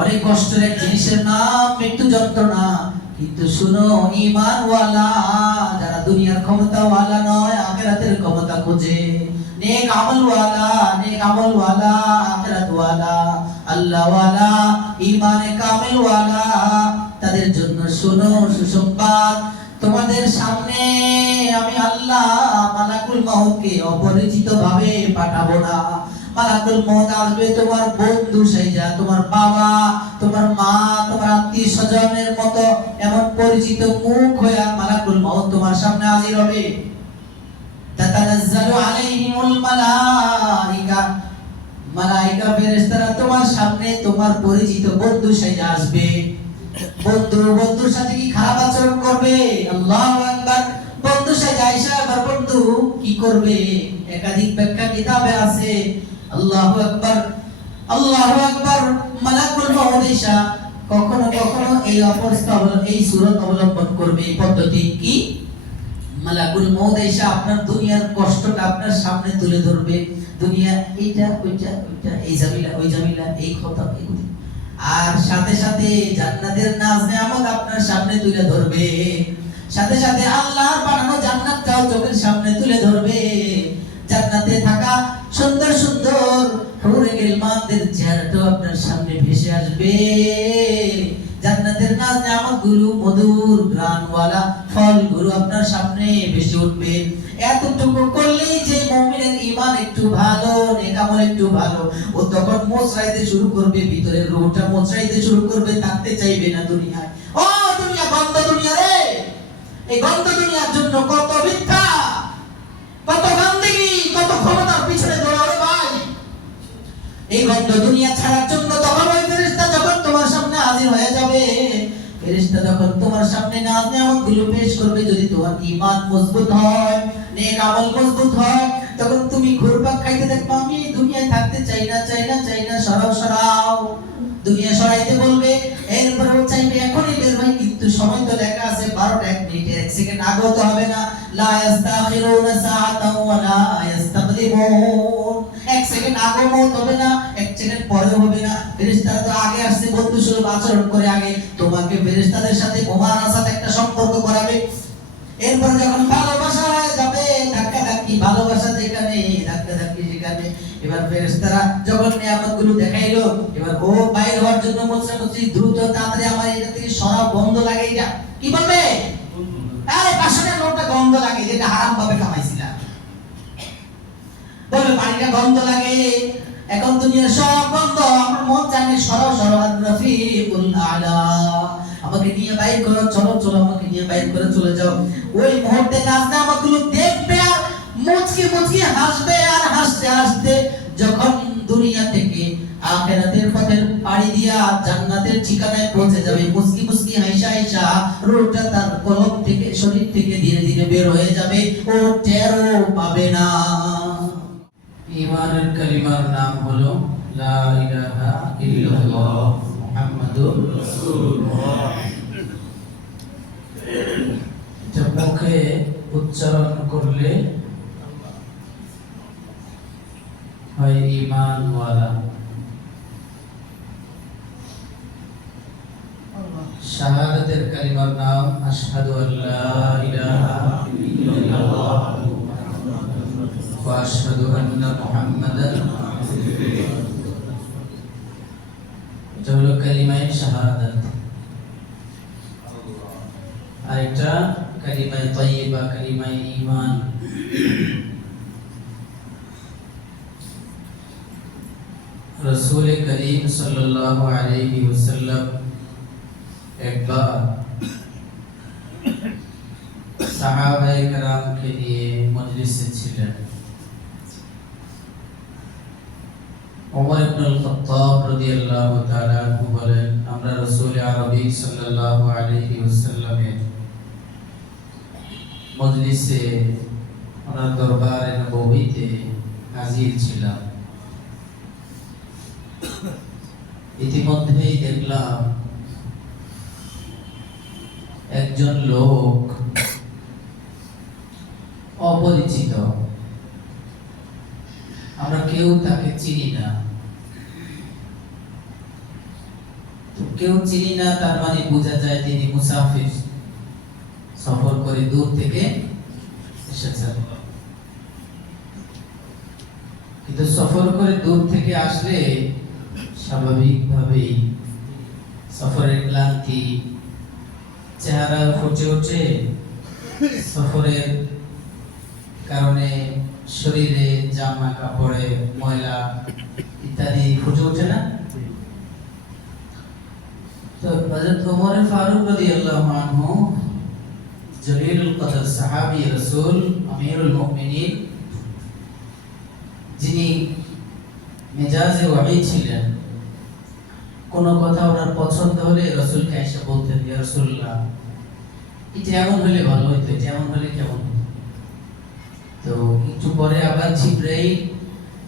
অনেক কষ্টের এক জিনিসের নাম মৃত্যু যন্ত্রণা। কিন্তু শুনো ঈমানওয়ালা যারা দুনিয়ার ক্ষমতাওয়ালা নয়, আখিরাতের ক্ষমতা খোঁজে, নেক আমলওয়ালা আখিরাতওয়ালা আল্লাহওয়ালা ঈমানে কামিলওয়ালা, তাদের জন্য শুনো সুসংবাদ। তোমাদের সামনে আমি আল্লাহ মালাকুল মউতকে অপরিচিত ভাবে পাঠাবো না। মালাকুল মউত আসবে তোমার বন্ধু সাইজা, তোমার বাবা, তোমার মা, তোমার আত্মীয় স্বজনের মতো এমন পরিচিত মুখ হয়ে মালাকুল মউত তোমার সামনে হাজির হবে। তাতানাজ্জালু আলাইহিমুল মালাইকা, মালাইকা ফেরেশতারা তোমার সামনে তোমার পরিচিত বন্ধু সাইজা আসবে। বন্ধুর সাথে কি খারাপ আচরণ করবে? আল্লাহু আকবার। বন্ধু সাইজা আয়েশা আবার বন্ধু কি করবে? একাধিক ব্যাখ্যা কিতাবে আছে। আল্লাহু আকবার, আল্লাহু আকবার। মালাকুল মউত এসা কখনো কখনো এই অবস্থা এই সূরত অবলম্বন করবে। এই পদ্ধতি কি? মালাকুল মউত এসা আপনার দুনিয়ার কষ্টটা আপনার সামনে তুলে ধরবে। দুনিয়া এইটা ওইটা এই জামিলা ওই জামিলা, এই কথা এই, আর সাথে সাথে জান্নাতের নাজ নেয়ামত আপনার সামনে তুলে ধরবে। সাথে সাথে আল্লাহর বানানো জান্নাতটাও চোখের সামনে তুলে ধরবে। জান্নাতে থাকা সুন্দর সুন্দর হুরে গিলমানদের চেহারাটাও আপনার সামনে ভেসে আসবে। জান্নাতের নাজ নেয়ামতগুলো, মধুর ঘ্রাণওয়ালা ফলগুলো আপনার সামনে ভেসে উঠবে। এতটুকু করলেই যে মুমিনের ঈমান একটু ভালো, নেক আমল একটু ভালো, ও তখন মোচড়াইতে শুরু করবে, ভিতরের রূহটা মোচড়াইতে শুরু করবে, থাকতে চাইবে না দুনিয়ায়। ও দুনিয়া, গন্ধ দুনিয়া রে! এই গন্ধ দুনিয়ার জন্য কত মিথ্যা, কত বান্দেগি, কত ক্ষমতার পিছনে দৌড়াও রে ভাই। এই গন্ধ দুনিয়া ছাড়ার জন্য তখন ওই ফেরেশতা যখন তোমার সামনে হাজির হয়ে যাবে, ফেরেশতা যখন তোমার সামনে নাজ নেয়ামতগুলো পেশ করবে, যদি তোমার ঈমান মজবুত হয়, নেক আমল মজবুত হয়, তখন তুমি ঘুরপাক খাইতে দেখবে, আমি দুনিয়ায় থাকতে চাই না, সরাও। দুনিয়া সরাইতে বলবে, এরপরেও চাইবে এখনই বের হয়, কিন্তু সময় তো লেখা আছে 12টা 1 মিনিট 1 সেকেন্ড আগেও তো হবে না। লা ইস্তাখিরুনা সাআতান ওয়া লা ইস্তাকদিমুন। 1 সেকেন্ড আগেও মত হবে না, 1 সেকেন্ড পরেও হবে না। ফেরেশতারা তো আগে আসছে, বন্ধু সুলভ আচরণ করে আগে তোমাকে ফেরেশতাদের সাথে মুবারাসাত একটা সম্পর্ক করাবে। এরপর যখন ভালোবাসা হয়ে যাবে, ধাক্কাধাক্কি, ভালোবাসা যেখানে ধাক্কাধাক্কি সেখানে, এবার ফেরেশতারা যখন নিয়ামতগুলো দেখাইলো, এবার ও বাইরে হওয়ার জন্য মোচড়ামুচড়ি, দ্রুত তাড়াতাড়ি আমার এটা থেকে সরা, গন্ধ লাগে। এটা কি বলবে? আরে 500 টাকা নোটটা গন্ধ লাগে, যেটা হারাম ভাবে কামাইছিলাম। বলবে পানিটা গন্ধ লাগে। এখন দুনিয়ার সব বন্ধ, আমার মন চায় সরাও আর-রফিকুল আলা, আমাকে নিয়ে বাইর করো, চলো আমাকে নিয়ে বাইর করে চলে যাও। ওই মুহূর্তে নাজ নেয়ামতগুলো দেখবে আর মুচকি হাসবে, আর হাসতে হাসতে যখন দুনিয়া থেকে আখিরাতের পথের পাড়ি দিয়া জান্নাতের ঠিকানায় পৌঁছে যাবে, মুচকি হাসা রূহটা তার কলব থেকে, শরীর থেকে ধীরে ধীরে বের হয়ে যাবে, ও টেরও পাবে না। ঈমানের কালিমার নাম হলো লা ইলাহা ইল্লাল্লাহ মুহাম্মাদুর রাসূলুল্লাহ। এটা মুখে উচ্চারণ করলে হয় ঈমানওয়ালা। শাহাদাতের কালিমার নাম আশহাদু আল্লা ইলাহা ইল্লাল্লাহ ওয়া আশহাদু আন্না মুহাম্মাদান রাসূলুল্লাহ। এটা হলো কালিমায়ে শাহাদাত। আর এটা কালিমায়ে তাইয়্যিবা, কালিমায়ে ঈমান। রাসূল করিম সাল্লাল্লাহু আলাইহি ওয়াসাল্লাম একবার সাহাবায়ে কেরামকে নিয়ে মজলিসে ছিলেন। ওমর ইবনুল খাত্তাব রাদিয়াল্লাহু তাআলা আনহু বলেন, আমরা রাসূল আরবি সাল্লাল্লাহু আলাইহি ওয়াসাল্লামের মজলিসে, ওনার দরবারে নববীতে হাজির ছিলাম। ইতিমধ্যেই দেখলাম একজন লোক অপরিচিত, আমরা কেউ তাকে চিনি না, তো কেউ চিনি না তার মানে বোঝা যায় তিনি মুসাফির, সফর করে দূর থেকে এসেছেন। কিন্তু সফর করে দূর থেকে আসলে স্বাভাবিকভাবেই সফরের ক্লান্তি চেহারা ফুটে ওঠে, সফরের কারণে শরীরে জামা কাপড়ে ময়লা ইত্যাদি ফুটে ওঠে না? তো হযরত ওমর ফারুক রাদিয়াল্লাহু আনহু জলিলুল কদর সাহাবী রাসূল আমিরুল মুমিনিন, যিনি মেজাজে ওয়াহী ছিলেন, কোন কথা ওনার পছন্দ হলে রাসূলকে এসে বলতেন, ইয়া রাসূলুল্লাহ এটা এমন হলে ভালো হতো, এটা এমন হলে কেমন হতো। তো একটু পরে আবার জিবরাইল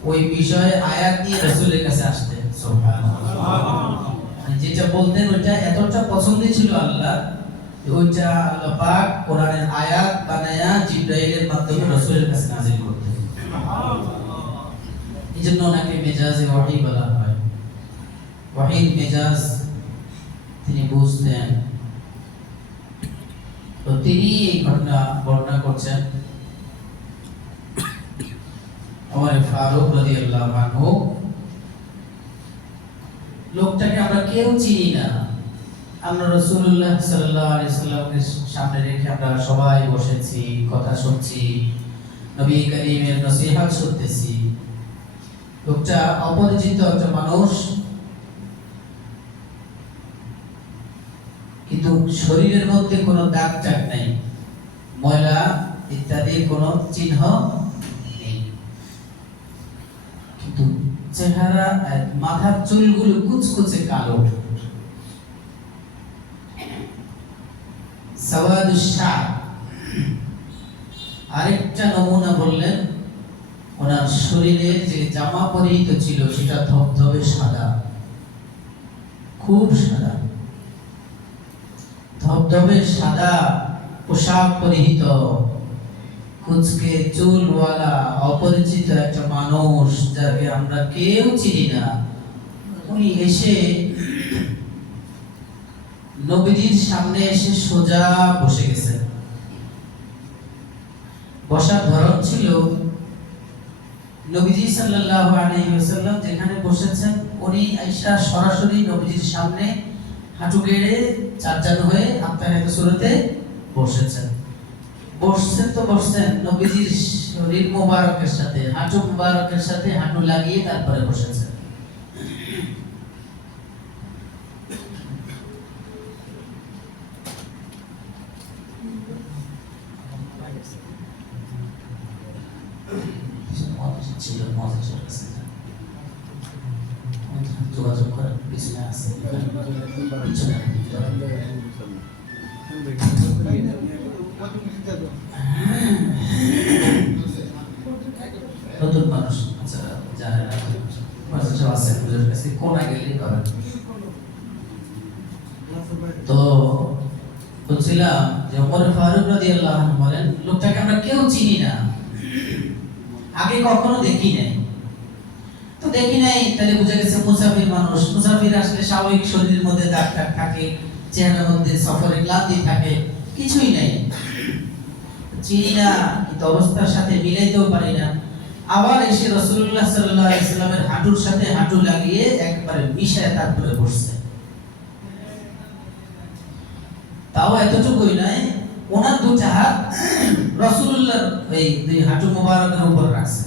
ওই বিষয়ে আয়াত নিয়ে রাসূলের কাছে আসতেন। সুবহানাল্লাহ, যেটা বলতেন ওইটা এতটা পছন্দ ছিল আল্লাহ, ওইটা আল্লাহ পাক কোরআনের আয়াত বানায়া জিবরাইলের মাধ্যমে রাসূলের কাছে নাযিল করতেন। এজন্য ওনাকে মেজাজে ওয়াহী বলা হয়। ওয়াহীর মেজাজ তিনি বুঝতেন। তো তিনি এই ঘটনা বর্ণনা করছেন। ওমর ফারুক রাদিয়াল্লাহু আনহু, লোকটাকে আমরা কেউ চিনি না, আমরা রাসূলুল্লাহ সাল্লাল্লাহু আলাইহি সাল্লামকে সামনে রেখে আমরা সবাই বসেছি, কথা শুনছি, নবী করিমের নসিহত শুনতেছি। লোকটা অপরিচিত একটা মানুষ, কিন্তু শরীরের মধ্যে কোনো দাগ টাগ নাই, ময়লা ইত্যাদির কোনো চিহ্ন নেই, কিন্তু চেহারা মাথার চুলগুলো কুচকুচে কালো, সাওয়াদুশ শার। আরেকটা নমুনা বললেন, ওনার শরীরে যে জামা পরিহিত ছিল সেটা ধবধবে সাদা, খুব সাদা, ধবধবে সাদা পোশাক পরিহিত, কুচকে চুলওয়ালা অপরিচিত একটা মানুষ, যাকে আমরা কেউ চিনি না। উনি এসে নবীজির সামনে এসে সোজা বসে গেছেন। বসার ধরন ছিল, নবীজি সাল্লাল্লাহু আলাইহি ওয়াসাল্লাম যেখানে বসেছেন উনি আয়েশা সরাসরি নবীজির সামনে হাঁটু গেড়ে চারজানো হয়ে আত্মাহিয়াত সূরাতে বসেছেন। বসছেন তো বসছেন নবীজির শরীর মোবারকের সাথে, হাঁটু মোবারকের সাথে হাঁটু লাগিয়ে তারপরে বসেছেন। যোগাযোগ করার পিছনে আছে নতুন মানুষ, আচ্ছা যারা আছে ওদের কাছে কোনা গেলেই করেন। তো বলছিলাম যে ওমর ফারুক রাদিয়াল্লাহু আনহু বলেন, লোকটাকে আমরা কেউ চিনি না, আগে কখনো দেখি নাই। তো দেখি নাই তাহলে বুঝা গেছে মুসাফির মানুষ। মুসাফির আসলে স্বাভাবিক শরীরের মধ্যে দাগ টাগ থাকে, চেহারার মধ্যে সফরে ক্লান্তি থাকে, কিছুই নাই, চিনি না, কিন্তু অবস্থার সাথে মিলাইতেও পারি না। আবার এসে রাসূলুল্লাহ সাল্লাল্লাহু আলাইহি ওয়াসাল্লামের হাঁটুর সাথে হাঁটু লাগিয়ে একবারে মিশায় তারপরে বসছে। তাও এতটুকুই নয়, ওনার দুটো হাত রাসূলুল্লাহর এই দুই হাঁটু মোবারকের উপর রাখছে।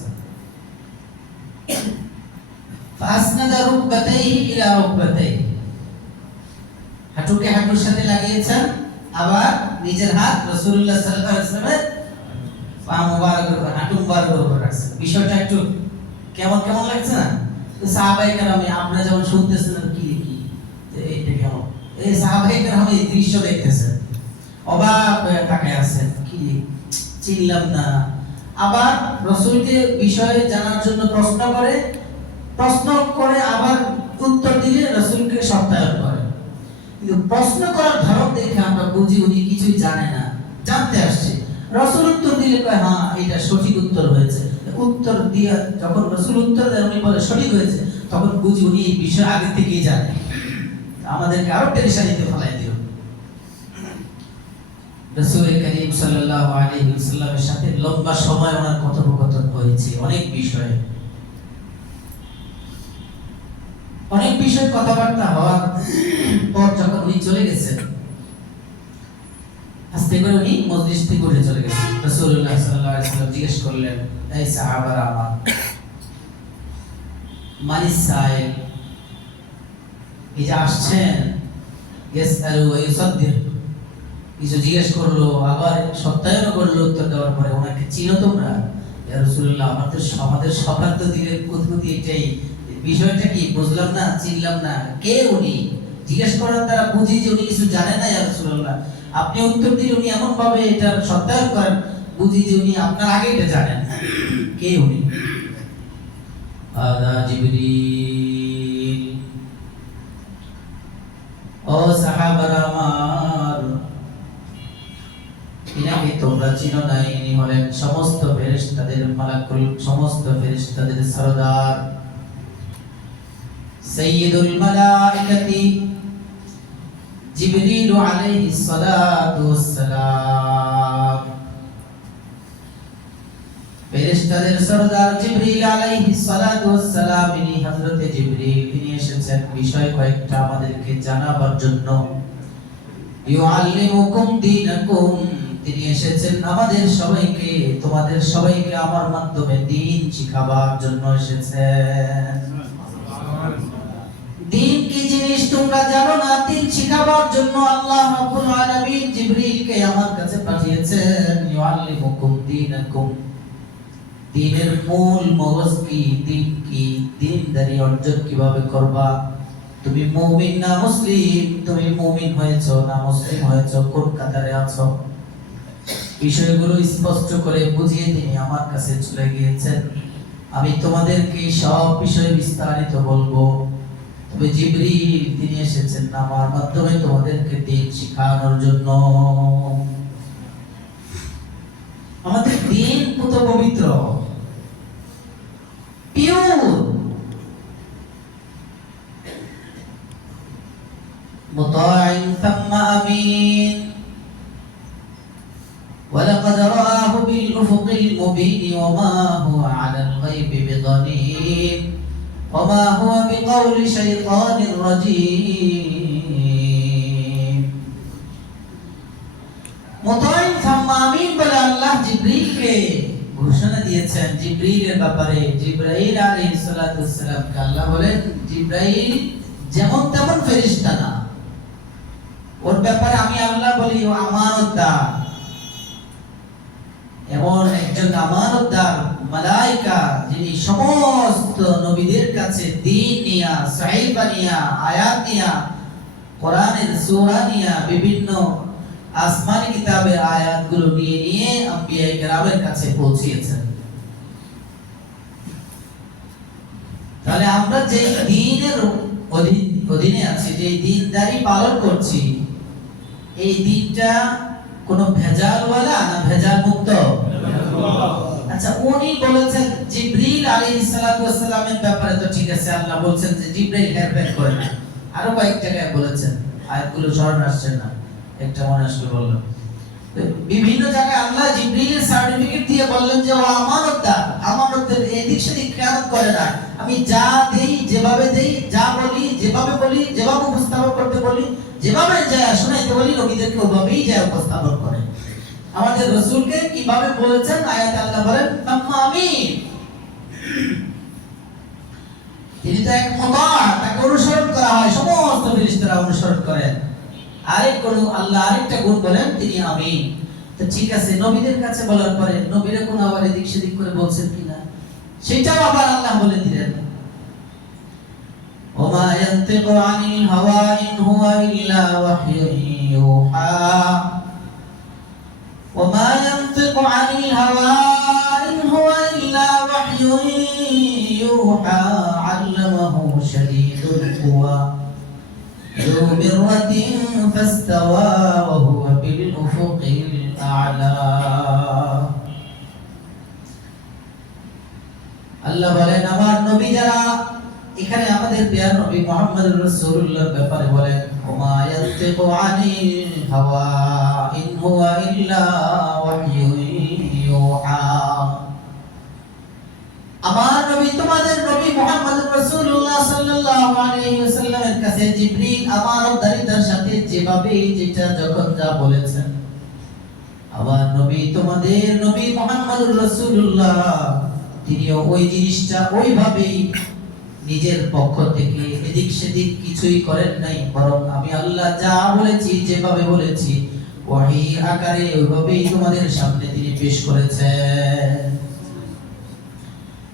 ফাসনাদা রুকবাতাইহি ইলা রুকবাতাইহি, হাঁটুকে হাঁটুর সাথে লাগিয়েছেন, আবার নিজের হাত রাসূলুল্লাহ সাল্লাল্লাহু আলাইহি ওয়াসাল্লামের পা মোবারকের উপর, হাঁটু মোবারকের উপর রাখছেন। বিষয়টা একটু কেমন কেমন লাগছে না? তো সাহাবায়ে কেরাম আপনারা যখন শুনতেছেন কি কি এইটা কেমন, এই সাহাবায়ে কেরাম এই দৃশ্য দেখতেছেন, অবাক হয়ে তাকায় আছেন, কি চিনলাম না। আবার রাসূলকে বিষয়ে জানার জন্য প্রশ্ন করে আবার উত্তর দিলে রাসূলকে সত্যায়ন করে। কিন্তু প্রশ্ন করার ধরন দেখে আমরা বুঝি উনি কিছুই জানে না, জানতে আসছে। রাসূল উত্তর দিলে কয় হ্যাঁ এটা সঠিক উত্তর হয়েছে, উত্তর দিয়ে যখন রাসূল উত্তর দেন উনি বলে সঠিক হয়েছে, তখন বুঝি উনি এই বিষয় আগে থেকেই জানেন। আমাদেরকে আরো পেরেশানিতে ফেলাই দিও। রাসূল করিম সাল্লাল্লাহু আলাইহি ওয়াসাল্লামের সাথে লম্বা সময় ওনার কথোপকথন হয়েছে অনেক বিষয়ে, অনেক বিষয় কথাবার্তা হওয়ার পর যখন উনি চলে গেছেন, আস্তে করে উনি মজলিস থেকে উঠে চলে গেছেন। রাসূলুল্লাহ সাল্লাল্লাহু আলাইহি ওয়াসাল্লাম জিজ্ঞেস করলেন, এই সাহাবারা আমার, মানিস সাইল, এই যে আসছেন, ইয়াসআলু ওয়া ইউসাদ্দির, কিছু জিজ্ঞেস করলো আবার সত্যায়ন করলো, উত্তর দেওয়ার পরে ওনাকে চিনো তোমরা? ইয়া রাসূলুল্লাহ, আমাদের সবার তো দিলের কুতকুতি এটাই, বিষয়টা কি বুঝলাম না, চিনলাম না, কে উনি? জিজ্ঞেস করার দ্বারা বুঝি যে উনি কিছু জানেন না। ইয়া রাসূলুল্লাহ, আপনি উত্তর দিন, উনি এমন ভাবে এটা সত্যায়ন করেন, বুঝি যে উনি আপনার আগে এটা জানেন। কে উনি? আদা জিবরিল। ও সাহাবারা আমার, ইনাকে তোমরা চিনো না, ইনি হলেন সমস্ত ফেরেশতাদের মালাকুল, সমস্ত ফেরেশতাদের সরদার, সাইয়্যিদুল মালাইকাতি জিবরিল আলাইহিস সালাতু ওয়াস সালাম। ফেরেশতাদের সরদার জিবরিল আলাইহিস সালাতু ওয়াস সালাম, ইনি হযরতে জিবরিল, ইনি এসেছেন বিষয় কয়েকটা আমাদেরকে জানাবার জন্য। ইউআল্লিমুকুম দীনাকুম, তিনি এসেছেন আমাদের সবাইকে, তোমাদের সবাইকে আমার মাধ্যমে দ্বীন শিখাবার জন্য এসেছেন। দ্বীন কি জিনিস তোমরা জানো না, দ্বীন শিখাবার জন্য আল্লাহ রাব্বুল আলামিন জিবরিলকে আমার কাছে পাঠিয়েছেন। ইউআল্লিমুকুম দীনাকুম, দ্বীনের মূল মগজ কি, দ্বীন কি, দ্বীনদারি অর্জন কিভাবে করবা। তুমি মুমিন না মুসলিম, তুমি মুমিন হয়েছো না মুসলিম হয়েছো, কোন কাতারে আছো, বিষয়গুলো স্পষ্ট করে বুঝিয়ে তিনি আমার কাছে চলে গিয়েছেন। আমি তোমাদেরকে সব বিষয় বিস্তারিত বলবো, তবে জিবরিল তিনি এসেছেন আমার মাধ্যমে তোমাদেরকে দ্বীন শিখানোর জন্য। আমাদের দ্বীন কত পবিত্র, পিওর, মুতাইন থাম্মা আমিন। ولقد رآه بالأفق المبين وما هو على الغيب بضنين وما هو بقول شيطان رجيم। মুতাইন থাম্মা আমিন বলে আল্লাহ জিবরিলকে ঘোষণা দিয়েছেন জিবরিলের ব্যাপারে। জিবরাইল আলাইহিস সালাতু ওয়াস সালামকে আল্লাহ বলেন, জিবরাইল যেমন তেমন ফেরেশতা না, ওর ব্যাপারে আমি আল্লাহ বলি ও আমানতদার, এমন একজন আমানতদার মালায়েকা যিনি সমস্ত নবীদের কাছে দ্বীন নিয়া, সাহিফা নিয়া, আয়াত নিয়া, কোরআনের সূরা নিয়া, বিভিন্ন আসমানি কিতাবের আয়াতগুলো নিয়ে নিয়ে আম্বিয়া কেরামের কাছে পৌঁছিয়েছেন। তাহলে আমরা যে দ্বীনের অধীনে আছি, যে দ্বীনদারি পালন করছি, এই দ্বীনটা কোনো ভেজালওয়ালা না ভেজাল মুক্ত? আচ্ছা, উনি বলেছেন জিবরিল আলাইহিস সালাতু ওয়াস সালামের ব্যাপারে তো ঠিক আছে, আল্লাহ বলেছেন যে জিবরিল হেরফের করে না, আরো কয়েক জায়গায় বলেছেন, আয়াতগুলো স্মরণ আসছে না, একটা মনে আসলে বললাম। বিভিন্ন জায়গায় আল্লাহ জিবরিলের সার্টিফিকেট দিয়ে বললেন যে ও আমানতদার, আমানতের এদিক সেদিক খেয়ানত করে না। আমি যা দেই, যেভাবে দেই, যা বলি, যেভাবে বলি, যেভাবে উপস্থাপন করতে বলি, যেভাবে যায় শোনাইতে বলি, নবীদেরকে ওভাবেই যায় উপস্থাপন করে। আমাদের রাসূলকে কিভাবে বলেছেন আয়াতে আল্লাহ বলেন তাম্মা আমিন, তিনি তো এক মুতা, তাকে অনুসরণ করা হয়, সমস্ত ফেরেশতারা অনুসরণ করেন। আল্লাহ আরেকটা গুণ বলেন তিনি আমিন। তো ঠিক আছে, নবীদের কাছে বলার পরে নবীরা কোন আবার এদিক সেদিক করে বলছেন কিনা সেটাও আবার আল্লাহ বলে দিলেন, ওমা ইয়ানতিকু আনিল হাওয়া ইন হুয়া ইল্লা ওয়াহয়ুন ইউহা, ওমা ইয়ানতিকু আনিল হাওয়া ইন হুয়া ইল্লা ওয়াহয়ুন ইউহা, আল্লামাহু শাদীদুল কুওয়া ذو مرة فاستوى وهو بالأفق الأعلى। আল্লাহ বলেন আমার নবী যারা, এখানে আমাদের প্রিয় নবী মুহাম্মদ রাসূলুল্লাহর ব্যাপারে বলেন ইয়ানতিকু আনিল হাওয়া ইন হুয়া ইল্লা ওয়াহয়ুন ইউহা। আমার নবী তোমাদের নবী মুহাম্মদুর রাসূলুল্লাহ সাল্লাল্লাহু আলাইহি ওয়াসাল্লামের কাছে জিবরিল আমার অবতারিতার সাথে যেভাবে যেটা যখন যা বলেছেন, আমার নবী তোমাদের নবী মুহাম্মদুর রাসূলুল্লাহ তিনিও ওই জিনিসটা ওইভাবেই নিজের পক্ষ থেকে এদিক সেদিক কিছুই করেন নাই, বরং আমি আল্লাহ যা বলেছি যেভাবে বলেছি ওহী আকারে ওইভাবেই তোমাদের সামনে তিনি পেশ করেছেন।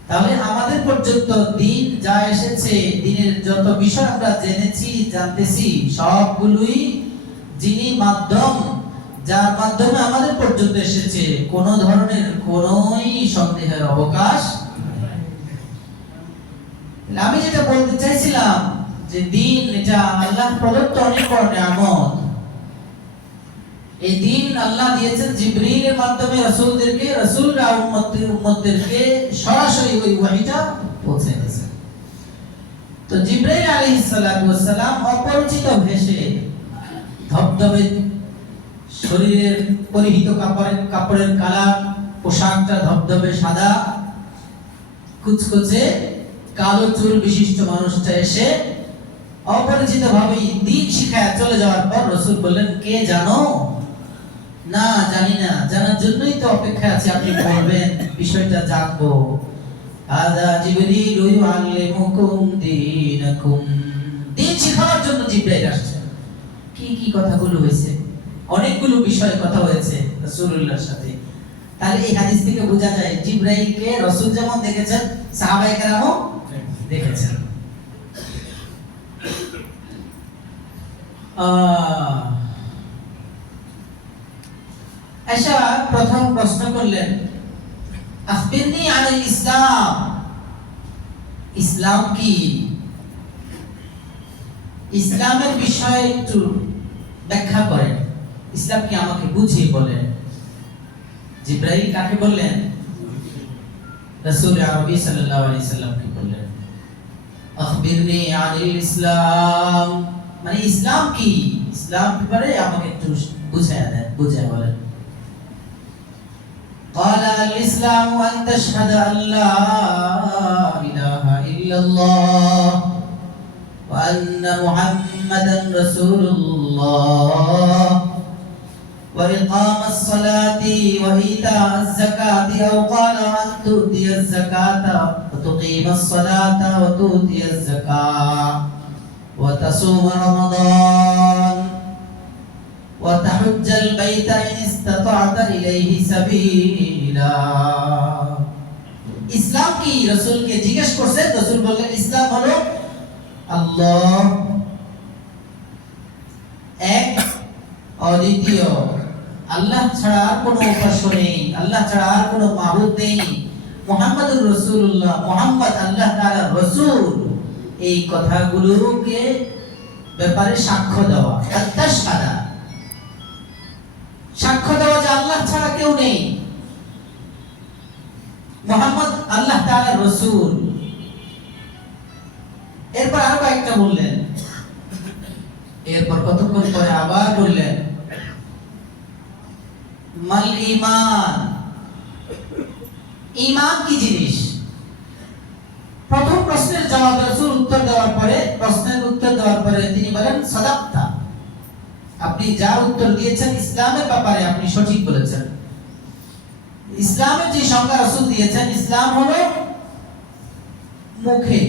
তাহলে আমাদের পর্যন্ত দিন যা এসেছে, দিনের যত বিষয় আমরা জেনেছি জানতেছি, সবগুলোই যিনি মাধ্যম, যার মাধ্যমে আমাদের পর্যন্ত এসেছে, কোন ধরনের কোনই সন্দেহের অবকাশ। আমি যেটা বলতে চাইছিলাম যে দিন এটা আল্লাহ প্রদত্ত অনেক বড় নিয়ামত। এই দিন আল্লাহ দিয়েছেন জিবরিলের মাধ্যমে রাসূলদেরকে, রাসূলরা উম্মতদেরকে সরাসরি ওই ওহীটা পৌঁছে দিয়েছেন। তো জিবরাইল আলাইহিস সালাতু ওয়াস সালাম অপরিচিত ভেষে ধবধবে শরীরের পরিহিত কাপড়ের কালার, পোশাকটা ধবধবে সাদা, কুচকুচে কালো চুল বিশিষ্ট মানুষটা এসে অপরিচিত ভাবেই দিন শিখায় চলে যাওয়ার পর রাসূল বললেন, কে জানো? না, জানি না। জানার জন্যই তো অপেক্ষা আছে, আপনি বলবেন, বিষয়টা জানবো। আদা জিবরিল ইউআল্লিমুকুম দীনাকুম, দিন শিখানোর জন্য জিবরাইল আসছেন। কি কি কথাগুলো হয়েছে? অনেকগুলো বিষয়ে কথা হয়েছে রাসূলুল্লাহর সাথে। তাহলে এই হাদিস থেকে বোঝা যায় জিবরাইলকে রাসূল যেমন দেখেছেন, সাহাবায়ে কেরামও দেখেছেন। আয়েশা প্রথম প্রশ্ন করলেন, আখবিরনি আনিল ইসলাম, ইসলাম কি? ইসলামের বিষয়ে একটু ব্যাখ্যা করেন, ইসলাম কি আমাকে বুঝিয়ে বলেন। জিবরাইল কাকে বললেন? রাসূল আরবি সাল্লাল্লাহু আলাইহি সাল্লাম কে বললেন, আখবিরনি আনিল ইসলাম, মানে ইসলাম কি, ইসলাম ব্যাপারে আমাকে একটু বুঝিয়ে দেন, বুঝিয়ে বলেন। قال الإسلام أن تشهد أن لا إله إلا الله وأن محمدا رسول الله وإقام الصلاة وإيتاء الزكاة، أو قال أن تؤتي الزكاة وتقيم الصلاة وتؤتي الزكاة وتصوم رمضان وتحج البيت إن استطعت إليه سبيلا। ইসলাম কি রাসূলকে জিজ্ঞেস করছে, রাসূল বললেন ইসলাম হলো আল্লাহ এক, অদ্বিতীয়, আল্লাহ ছাড়া আর কোনো উপাস্য নেই, আল্লাহ ছাড়া আর কোনো মাবুদ নেই, মুহাম্মাদুর রাসূলুল্লাহ, মুহাম্মদ আল্লাহ তাআলার রাসূল, এই কথাগুলোকে ব্যাপারে সাক্ষ্য দেওয়া, তাশহাদা, সাক্ষ্য দেওয়া যে আল্লাহ ছাড়া কেউ নেই, মুহাম্মদ আল্লাহ তাআলার রাসূল। এরপর আরো একটা বললেন, এরপর কতক্ষণ পরে আবার বললেন মাল ঈমান, ঈমান কি জিনিস? প্রথম প্রশ্নের জবাব রাসূল উত্তর দেওয়ার পরে, প্রশ্নের উত্তর দেওয়ার পরে তিনি বলেন সাদাক্তা, আপনি যা উত্তর দিয়েছেন ইসলামের ব্যাপারে আপনি সঠিক বলেছেন। ইসলামের যে সংজ্ঞা রাসূল দিয়েছেন, ইসলাম হলো মুখে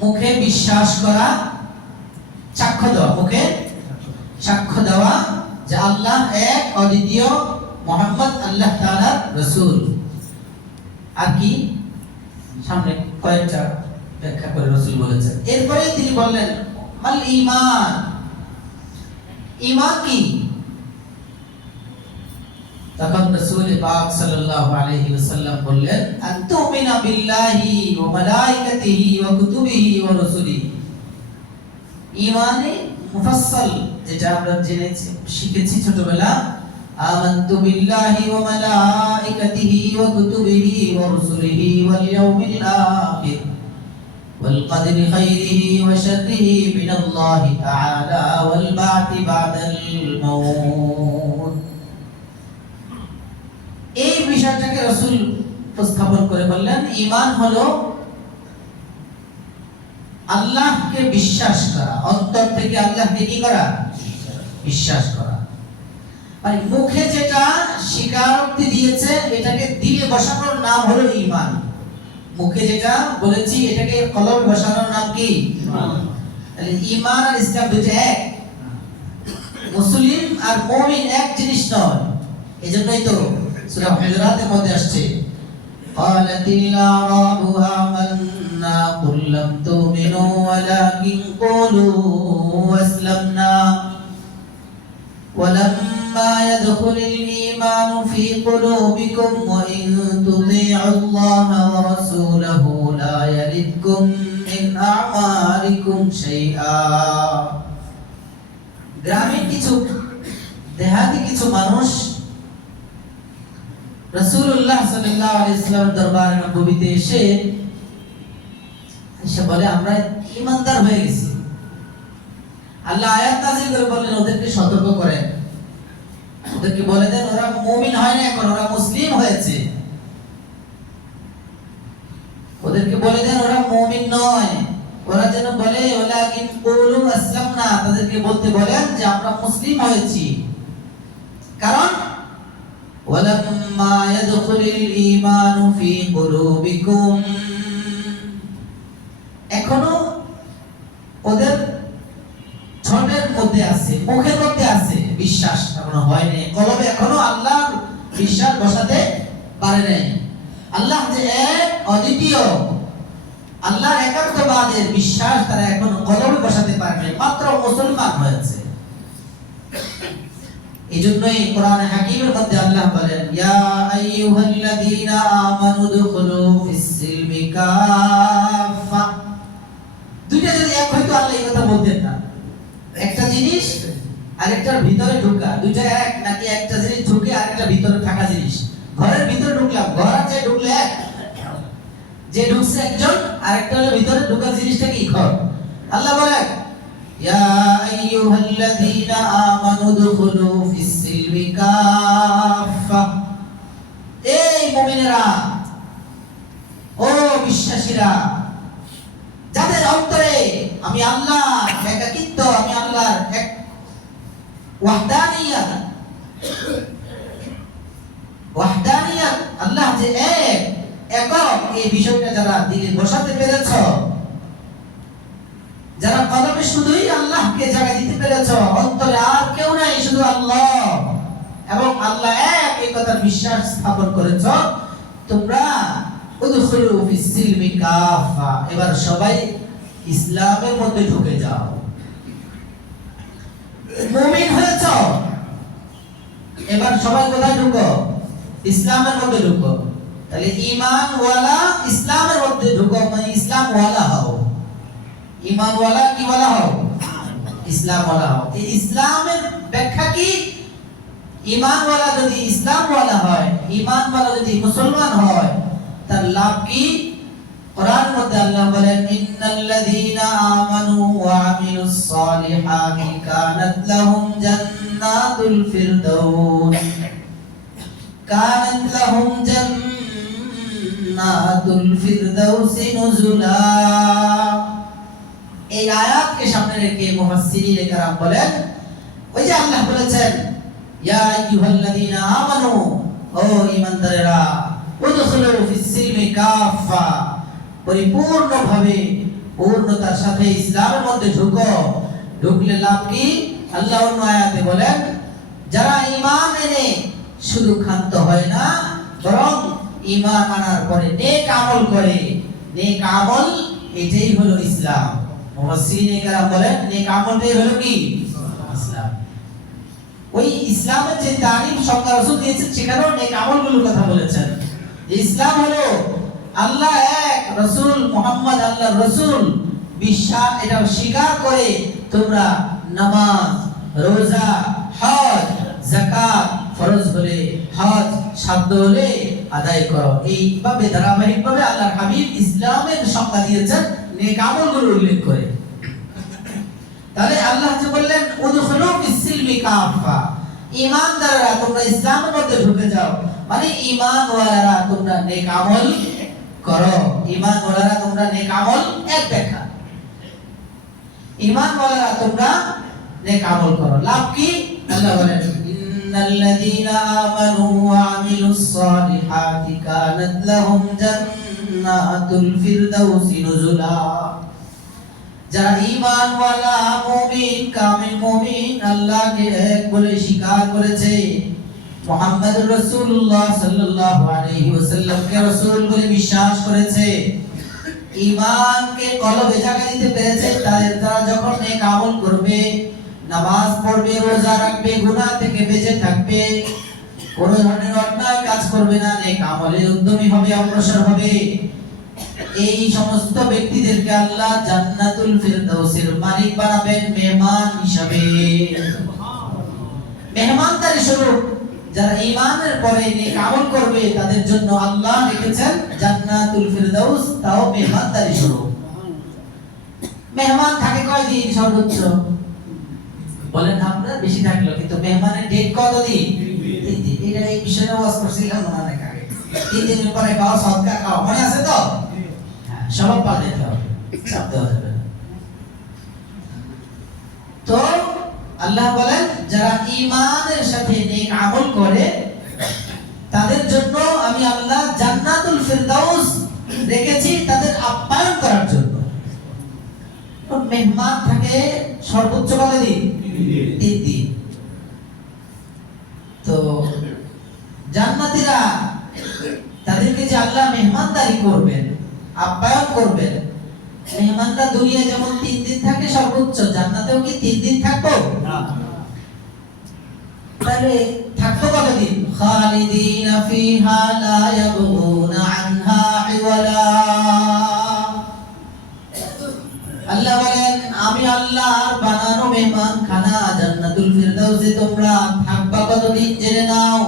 মুখে বিশ্বাস করা, সাক্ষ্য দেওয়া, মুখে সাক্ষ্য দেওয়া যে আল্লাহ এক, অদ্বিতীয়, মুহাম্মদ আল্লাহ তাআলার রাসূল। আর কি সামনে কয়েকটা ব্যাখ্যা করে রাসূল বলেছেন। এরপরে তিনি বললেন মাল ঈমান, ঈমান কি? তখন রাসূল পাক সাল্লাল্লাহু আলাইহি ওয়াসাল্লাম বললেন আনতুমিনা বিল্লাহি ওয়া মালাইকাতিহি ওয়া কুতুবিহি ওয়া রাসূলিহি। ঈমানে মুফাসসাল যেটা আমরা জেনেছি, শিখেছি ছোটবেলা, আমানতু বিল্লাহি ওয়া মালাইকাতিহি ওয়া কুতুবিহি ওয়া রাসূলিহি ওয়াল ইয়াউমিল আখির والقدر خيره وشره من الله تعالى والبعث بعد الموت এই বিষয়টাকে রাসূল উপস্থাপন করে বললেন ঈমান হলো আল্লাহকে বিশ্বাস করা, অন্তর থেকে আল্লাহকে কি করা? বিশ্বাস করা। মানে মুখে যেটা স্বীকারোক্তি দিয়েছে এটাকে দিলে বসানোর নাম হলো ঈমান। মুখে যেটা বলেছি এটাকে কলবে বসানোর নাম কি? ঈমান। তাহলে ঈমান আর ইসলাম দুটো এক। মুসলিম আর মুমিন এক জিনিস নয়। এজন্যই তো সূরা হুজুরাতের মধ্যে আসছে قالت الأعراب آمنا قل لم تؤمنوا ولكن قولوا أسلمنا ولما يدخل الإيمان في قلوبكم وإن تطيعوا الله ورسوله لا يلدكم من أعمالكم شيئا গ্রামের কিছু দেহাতি কিছু মানুষ রাসূলুল্লাহ সাল্লাল্লাহু আলাইহি ওয়াসাল্লাম দরবারে নববীতে এসে বলে আমরা ঈমানদার হয়ে গেছি। আল্লাহ আয়াত নাযিল করে বললেন ওদেরকে সতর্ক করেন, ওদেরকে বলে দেন ওরা মুমিন হয় না, এখন ওরা মুসলিম হয়েছে। ওদেরকে বলে দেন ওরা মুমিন নয়, ওরা যেন বলে ওয়ালাকিন কুলু আসলামনা, তাদেরকে বলতে বলেন যে আমরা মুসলিম হয়েছি। কারণ ওয়ালাম্মা ইয়াদখুলিল ঈমানু ফি কুলুবিকুম, এখনো ওদের ঠোঁটের মধ্যে আছে, মুখের মধ্যে আছে, বিশ্বাস এখনো হয়নি, কলবে এখনো আল্লাহর বিশ্বাস বসাতে পারে নাই। আল্লাহ যে এক, অদ্বিতীয়, আল্লাহর একাত্মবাদের বিশ্বাস তারা এখনো কলবে বসাতে পারে নাই, মাত্র মুসলমান হয়েছে। এজন্যই কোরআনে হাকিমের মধ্যে আল্লাহ বলেন ইয়া আইয়ুহাল্লাযীনা আমানু দুখুলু ফিস-সিলমি কাফা। দুইটা যদি এক হইতো আল্লাহ এই কথা বলতেন না। একটা জিনিস আরেকটার ভিতরে ঢোকা, দুইটা এক নাকি একটা জিনিস ঢুকে আরেকটা ভিতরে থাকা জিনিস? ঘরের ভিতরে ঢুকলাম, ঘর যে ঢুকলে এক, যে ঢুকছে একজন, আরেকটা হলো ভিতরে ঢোকা জিনিসটা কি? ঘর। আল্লাহ বলেন ইয়া আইয়ুহাল্লাযীনা আমানু দুখুলু ফিস-সিলমি কাফা। এই মুমিনেরা, ও বিশ্বাসীরা, যাদের অন্তরে আমি আল্লাহ একাকিত্ব, আমি আল্লাহর এক ওয়াহদানিয়ত, আল্লাহ যে এক, একক, এই বিষয়টা যারা দিলে বসাতে পেরেছ, যারা কলবে শুধুই আল্লাহকে জায়গা দিতে পেরেছ, অন্তরে আর কেউ নাই, শুধু আল্লাহ এবং আল্লাহ এক, এই কথার বিশ্বাস স্থাপন করেছ, তোমরা উদখুলু ফিস-সিলমি কাফা, এবার সবাই ইসলামের মধ্যে ঢুকে যাও। মুমিন হয়েছ, এবার সবাই কোথায় ঢুকো? ইসলামের মধ্যে ঢুকো। তাহলে ঈমান ওয়ালা ইসলামের মধ্যে ঢুকো, মানে ইসলাম ওয়ালা হও। ঈমান ওয়ালা কি ওয়ালা হও? ইসলাম ওয়ালা হও। এই ইসলামের ব্যাখ্যা কি? ঈমান ওয়ালা যদি ইসলাম ওয়ালা হয়, ঈমান ওয়ালা যদি মুসলমান হয়, তার লাভ কি? কোরআন মধ্যে আল্লাহ বলেন ইন্নাল্লাযীনা আমানু ওয়া আমিলুস সালিহাতি কানাত লাহুম জান্নাতুল ফিরদাউস, কানাত লাহুম জান্নাতুল ফিরদাউস নুজুলা। এই আয়াতকে সামনে রেখে মুফাসসিরিন کرام বলেন ওই যে আল্লাহ বলেছেন ইয়া আইয়ুহাল্লাযীনা আমানু, ও ঈমানদারেরা, উদখুলু ফিস-সিলমি কাফা, পরিপূর্ণভাবে পূর্ণতার সাথে ইসলামের মধ্যে ঢুকো। ঢুকলে লাভ কি? আল্লাহ অন্য আয়াতে বলেন যারা ঈমান এনে শুধু ক্ষান্ত হয় না, বরং ঈমান আনার পরে নেক আমল করে, নেক আমল, এটাই হলো ইসলাম। মুফাসসিরিন کرام বলেন নেক আমলটাই হলো কি? ইসলাম। ওই ইসলামের যে তারিফ সংজ্ঞা রাসূল দিয়েছেন সেখানেও নেক আমলগুলোর কথা বলেছেন। ইসলাম হলো আল্লাহ এক, রাসূল মুহাম্মদ আল্লাহর রাসূল, বিশ্বাস এটা স্বীকার করে তোমরা নামাজ, রোজা, হজ, যাকাত, ফরজ হলে হজ, সাধ্য হলে আদায় করো। এইভাবে ধারাবাহিকভাবে আল্লাহর হাবিব ইসলামের সংজ্ঞা দিয়েছেন নেক আমলগুলো উল্লেখ করে। তাহলে আল্লাহ যে বললেন উদখুলু ফিস-সিলমি কাফা, ঈমানদাররা তোমরা ইসলামের মধ্যে ঢুকে যাও, মানে ঈমানওয়ালারা তোমরা নেক আমল করো। ঈমানওয়ালারা তোমরা নেক আমল, এক ব্যাখ্যা ঈমানওয়ালারা তোমরা নেক আমল করো। লাভ কি? আল্লাহ বলেন ইন্নাল্লাযীনা আমানু ওয়া আমিলুস সালিহাতি কানাত লাহুম জান্নাতুল ফিরদাউসি নুজুলা। যারা ঈমানওয়ালা মুমিন, কামিল মুমিন, আল্লাহকে এক বলে স্বীকার করেছে, মুহাম্মদুর রাসূলুল্লাহ সাল্লাল্লাহু আলাইহি ওয়াসাল্লামকে রাসূল বলে বিশ্বাস করেছে, ঈমানকে কলবে জায়গা দিতে পেরেছে, তারা যখন নেক আমল করবে, নামাজ পড়বে, রোজা রাখবে, গুনাহ থেকে বেঁচে থাকবে, কোনো ধরনের অন্যায় কাজ করবে না, নেক আমলে উদ্যমী হবে, অগ্রসর হবে, এই সমস্ত ব্যক্তিদেরকে আল্লাহ জান্নাতুল ফিরদাউসের মালিক বানাবেন মেহমান হিসাবে। মেহমানদারি স্বরূপ যারা ঈমানের পরে নেক আমল করবে তাদের জন্য আল্লাহ রেখেছেন জান্নাতুল ফিরদাউস, তাও মেহমানদারি স্বরূপ। মেহমান থাকে কয়দিন সর্বোচ্চ? বলেন আমরা বেশি থাকলো, কিন্তু মেহমানের ডেট কতদিন? 3 দিন। এটা এই বিষয়ে ওয়াজ করছিলাম অনেক আগে। 3 দিনের পরে খাওয়া, সদকা খাওয়া, মনে আছে তো? হ্যাঁ, সব পালতে হবে, চাপ দেওয়া যাবে না। তো আল্লাহ বলেন যারা ঈমানের সাথে নেক আমল করে তাদের জন্য আমি আল্লাহ জান্নাতুল ফিরদাউস রেখেছি, তাদের আপ্যায়ন করার জন্য। মেহমান থাকে সর্বোচ্চ কতদিন? 3 দিন। তো জান্নাতীরা তাদেরকে যে আল্লাহ মেহমানদারি করবেন, আপ্যায়ন করবেন, মেহমানরা দুনিয়ায় যেমন 3 দিন থাকে সর্বোচ্চ, জান্নাতেও কি 3 দিন থাকবো? না। তাহলে থাকবো কতদিন? খালিদিনা ফিহা লা ইয়াবগুনা আনহা ইওয়ালা। আল্লাহ বলেন আমি আল্লাহর বানানো মেহমান খানা জান্নাতুল ফিরদাউসে তোমরা থাকবা কতদিন জেনে নাও।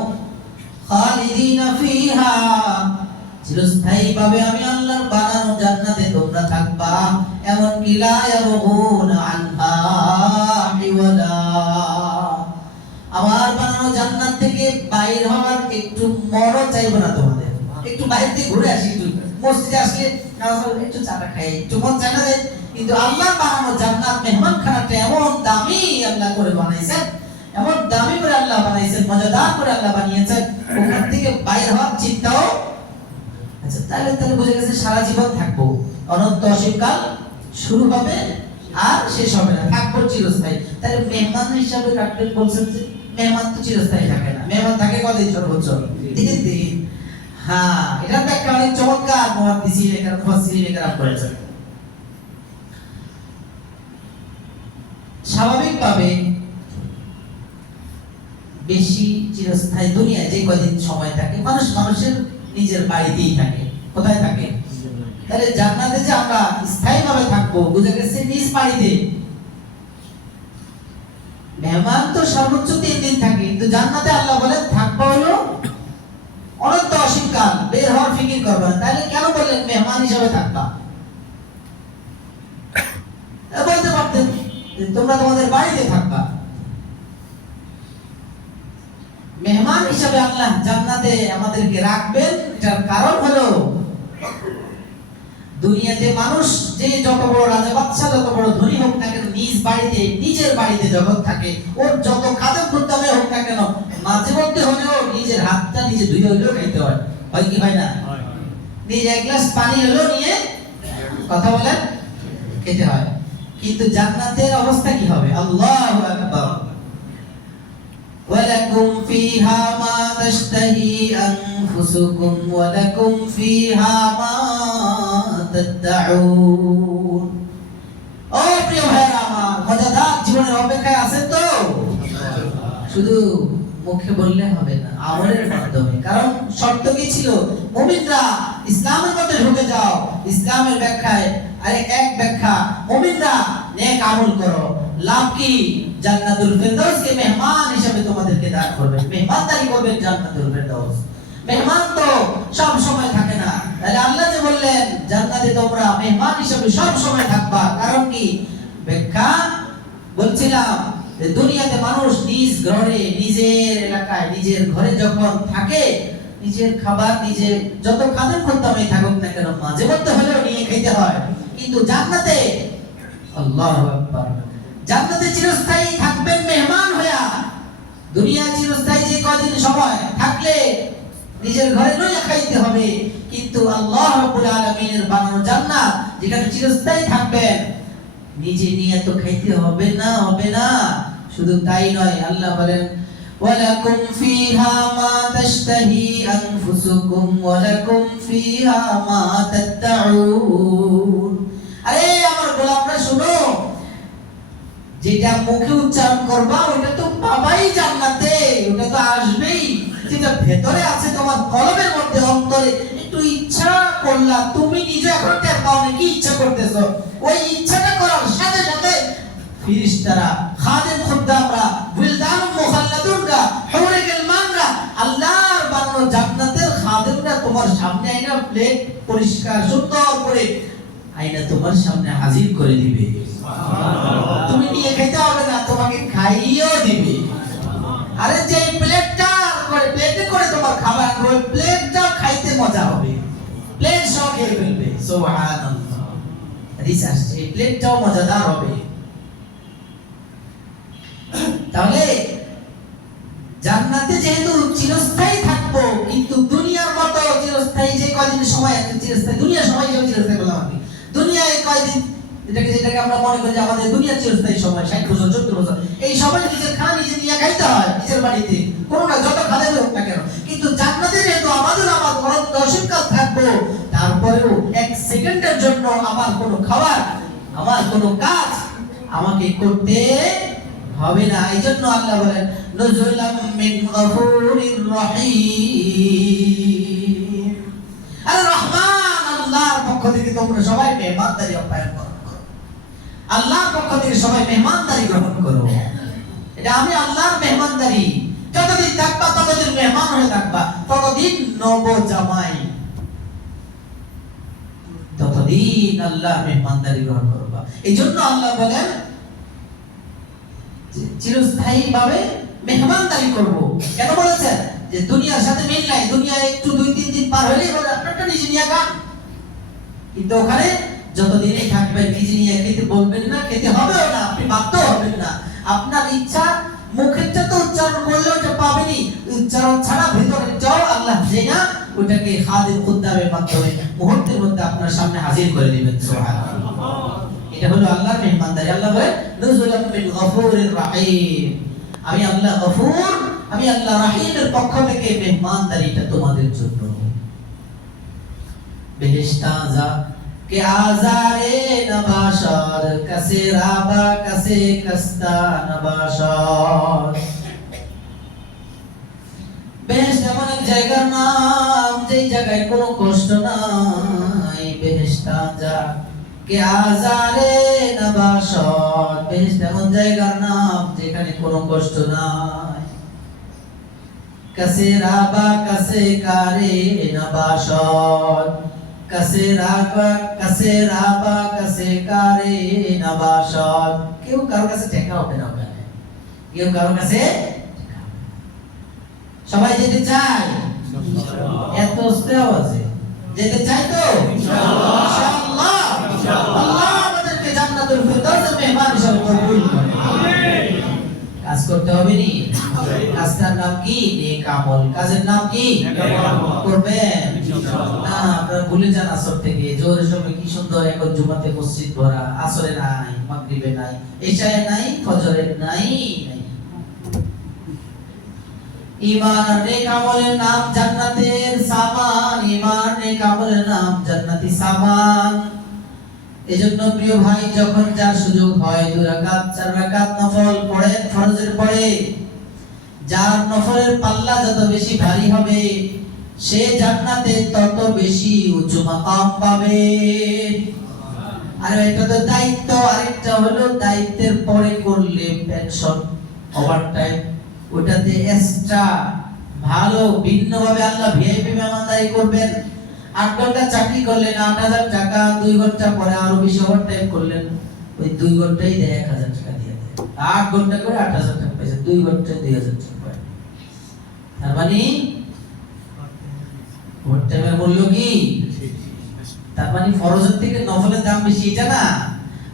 খালিদিনা ফিহা, চিরস্থায়ী ভাবে আমি আল্লাহর বানানো জান্নাতে তোমরা থাকবা, এমন কি লা ইয়াবগুনা আনহা হিওয়ালা। আমার বানানো জান্নাত থেকে বাইর হওয়ার একটু মনও চাইবে না তোমাদের। একটু বাইরে থেকে ঘুরে আসি, একটু মসজিদে আসলে একটু চাটা খাই, একটু মন চায় না যে, কিন্তু আল্লাহর বানানো জান্নাত মেহমানখানাটা এমন দামি আল্লাহ করে বানাইছেন, এমন দামি করে আল্লাহ বানাইছেন, মজাদার করে আল্লাহ বানিয়েছেন, ওখান থেকে বাইর হওয়ার চিন্তাও। আচ্ছা, তাহলে বুঝে গেছে সারা জীবন থাকবো, অনন্ত অসীমকাল শুরু হবে আর শেষ হবে না, থাকবো চিরস্থায়ী। তাহলে মেহমান হিসাবে রাখবেন বলছেন যে মেহমান তো চিরস্থায়ী থাকে না, মেহমান থাকে কতদিন? সর্বোচ্চ 3 দিন। হ্যাঁ, এটা ব্যাখ্যা অনেক চমৎকার মুফাসসিরিন করেছেন। স্বাভাবিকভাবে বেশি চিরস্থায়ী দুনিয়ায় যে কদিন সময় থাকে মানুষের নিজের বাড়িতেই থাকে। কোথায় থাকে? তাহলে জান্নাতে যে আমরা স্থায়ীভাবে থাকবো, বুঝে গেছে নিজ বাড়িতে। মেহমান তো সর্বোচ্চ 3 দিন থাকে, কিন্তু জান্নাতে আল্লাহ বলেন থাকবো হলো অনন্ত অসীমকাল, বের হওয়ার ফিকির করবে না। তাহলে কেন বললেন মেহমান হিসাবে থাকবা? বলতে পারতেন তোমরা তোমাদের বাড়িতে থাকবা। মেহমান হিসাবে আল্লাহ জান্নাতে আমাদেরকে রাখবেন, এটার কারণ হলো দুনিয়াতে মানুষ যে যত বড় রাজা বাদশা, যত বড় ধনী হোক না কেন, নিজ বাড়িতে নিজের বাড়িতে যখন থাকে, ওর যত কাজের করতে হবে হোক না কেন, মাঝে মধ্যে হলেও নিজের হাতটা নিজে ধুয়ে হলেও খাইতে হয়। হয় কি হয় না? নিজে এক গ্লাস পানি হলেও নিয়ে কথা বলেন খেতে হয়। কিন্তু জান্নাতের অবস্থা কি হবে? আল্লাহু আকবার। ওয়ালাকুম ফিহা মা তাশতাহি আনফুসুকুম ওয়ালাকুম ফিহা মা তাদউন। ও প্রিয় ভাইরা আমার, মজাদার জীবনের অপেক্ষায় আছেন তো? শুধু মুখে বললে হবে না, আমলের মাধ্যমে। কারণ শর্ত কি ছিল? মুমিনরা ইসলামের মধ্যে ঢুকে যাও। ইসলামের ব্যাখ্যায় এক ব্যাখ্যা, মুমিনরা নেক আমল করো। লাভ কি? জান্নাতুল ফিরদাউসকে মেহমান হিসেবে তোমাদেরকে দান করবেন, মেহমানদারি করবেন জান্নাতুল ফিরদাউস। মেহমান তো সব সময় থাকে না, তাহলে আল্লাহ যে বললেন জান্নাতে তোমরা মেহমান হিসেবে সব সময় থাকবা, কারণ কি? ব্যাখ্যা বলছিলাম যে দুনিয়াতে মানুষ নিজ ঘরে, নিজের এলাকায়, নিজের ঘরে যখন থাকে, নিজের খাবার নিজে যত খাদের খদ্দামই থাকুক না কেন মাঝে মধ্যে হলেও নিয়ে খেতে হয়। কিন্তু জান্নাতে, আল্লাহু আকবার, জান্নাতে চিরস্থায়ী থাকবেন মেহমান হইয়া। দুনিয়া চিরস্থায়ী যে কয়দিন সময় থাকলে নিজের ঘরে লইয়া খাইতে হবে, কিন্তু আল্লাহ রাব্বুল আলামিনের বানানো জান্নাত যেখানে চিরস্থায়ী থাকবেন, নিজে নিয়ে তো খাইতে হবে না, হবে না। শুধু তাই নয়, আল্লাহ বলেন ওয়ালাকুম ফিহা মা তাশতাহি আনফুসুকুম ওয়ালাকুম ফিহা মা তাদউন। আরে আমার গোলামরা শুনো, যেটা মুখে উচ্চারণ করবা ওটা তো পাবাই জান্নাতে, ওটা তো আসবেই। যেটা ভেতরে আছে তোমার কলবের মধ্যে, অন্তরে একটু ইচ্ছা করলা, তুমি নিজে এখন টের পাও না কি ইচ্ছা করতেছো, ওই ইচ্ছাটা করার সাথে সাথে ফেরেশতারা, খাদেম খুদ্দামরা, বিলদান মুখাল্লাদুনরা, হুরে গিলমানরা, আল্লাহর বানানো জান্নাতের খাদেমরা তোমার সামনে আইনা প্লেট পরিষ্কার সুন্দর করে আইনা তোমার সামনে হাজির করে দিবে। তুমি নিয়ে খেতে হবে না, তোমাকে খাইয়েও দিবে। আরে যে প্লেটটা করে, প্লেটে করে তোমার খাবার, ওই প্লেটটা খাইতে মজা হবে, প্লেট সহ খেয়ে ফেলবে। সুবহানাল্লাহ, হাদিস আসছে প্লেটটাও মজাদার হবে। তাহলে জান্নাতে যেহেতু চিরস্থায়ী থাকবো, কিন্তু দুনিয়ার মতো চিরস্থায়ী যে কয়দিন সময় আছে, চিরস্থায়ী দুনিয়ার সময় যেমন চিরস্থায়ী বললাম আমি, দুনিয়ায় কয়দিন যেটাকে আমরা মনে করি যে আমাদের দুনিয়ার চিরস্থায়ী সময় 60 বছর 70 বছর, এই সময় নিজের খানা নিজে নিয়ে খাইতে হয় নিজের বাড়িতে, কোনো না যত খাদে হোক না কেন। কিন্তু জান্নাতে যেহেতু আমার অসীমকাল থাকবো, তারপরেও এক সেকেন্ডের জন্য আমার কোনো খাবার, আমার কোনো কাজ আমাকে করতে হবে না। এই জন্য আল্লাহ বলেন নুজুলাম মিন গফুরির রহিম। আর রহমান আল্লাহর পক্ষ থেকে তোমরা সবাই মেহমানদারি আপ্যায়ন করো, আল্লাহর পক্ষ থেকে সবাই মেহমানদারি গ্রহণ করো। এটা আমি আল্লাহর মেহমানদারি, যতদিন থাকবা ততদিন মেহমান হয়ে থাকবা, ততদিন নব জামাই, ততদিন আল্লাহর মেহমানদারি গ্রহণ করবা। এই জন্য আল্লাহ বলেন চিরস্থায়ী ভাবে মেহমানদারি করব। কেন বলেছেন? যে দুনিয়ার সাথে মিল নাই, দুনিয়া একটু 2-3 দিন পার হলেই বলে আপনারটা নিজে নিয়ে খান, কিন্তু ওখানে যতদিনই থাকবেন নিজে নিয়ে খেতে বলবেন না, খেতে হবেও না, আপনি বাধ্য হবেন না। আপনার ইচ্ছা মুখেরটা তো উচ্চারণ করলে ওটা পাবেনই, উচ্চারণ ছাড়া ভেতরেরটাও আল্লাহ জানা ওটাকে খাদিম খুদ্দামের মাধ্যমে মুহূর্তের মধ্যে আপনার সামনে হাজির করে দিবেন। সুবহানাল্লাহ, এটা হলো আল্লাহর মেহমানদারি। আল্লাহ বলে নুজুলাম মিন গফুরির রহিম, আমি আল্লাহ গফুর, আমি আল্লাহ রহিমের পক্ষ থেকে মেহমানদারিটা তোমাদের জন্য। বেহেশতা যা কে আজারে নবাশর কাসে রাবা কাসে কস্তা নবাশর। বেহেশত এমন এক জায়গার নাম যেই জায়গায় কোনো কষ্ট নাই। বেহেশতা যা কে আজারে নবাশর, বেহেশত এমন জায়গার নাম যেখানে কোনো কষ্ট নাই। কাসে রাবা কাসে কারে নবাশর, কাসে রাবা কাসে কারে নবাশর। কেউ কারো কাছে টেকা হবে না ওখানে, কেউ কারো কাছে। সবাই যেতে চায়? এত আওয়াজে যেতে চাই তো ইনশাআল্লাহ। আল্লাহ আমাদেরকে জান্নাতুল ফিরদাউসের মেহমান হিসেবে কবুল করে। কাজ করতে হবে নি? কাজটার নাম কি? নেক আমল। কাজের নাম কি? করবেন না। আপনারা ভুলে যান আসর থেকে জোহরের সময় কি সুন্দর এখন জুমাতে মসজিদ ভরা, আসরে নাই, মাগরিবে নাই, ইশায়ে নাই, ফজরের নাই। ঈমান আর নেক আমলের নাম জান্নাতের সামান, ঈমান নেক আমলের নাম জান্নাতি সামান। এজন্য প্রিয় ভাই, যখন যার সুযোগ হয় 2 রাকাত 4 রাকাত নফল পড়েন, ফরজের পরে। যার নফলের পাল্লা যত বেশি ভারী হবে, সে জান্নাতে তত বেশি উঁচু মাকাম পাবে। আর এটা তো দায়িত্ব, আরেকটা হলো দায়িত্বের পরে করলে পেনশন, ওভারটাইম, ওটাতে এক্সট্রা ভালো ভিন্নভাবে আল্লাহ ভিআইপি মেহমানদারি করবেন। 8 ঘন্টা চাকরি করলেন 8,000 টাকা, 2 ঘন্টা পরে আরো বেশি ওভারটাইম করলেন, ওই 2 ঘন্টাই দেয় 1,000 টাকা দিয়ে দেয়। 8 ঘন্টা করে 8,000 টাকা পাইছে, 2 ঘন্টায় 2,000 টাকা পায়। তার মানে ওভারটাইমের মূল্য কি? তার মানে ফরজের থেকে নফলের দাম বেশি, এটা না।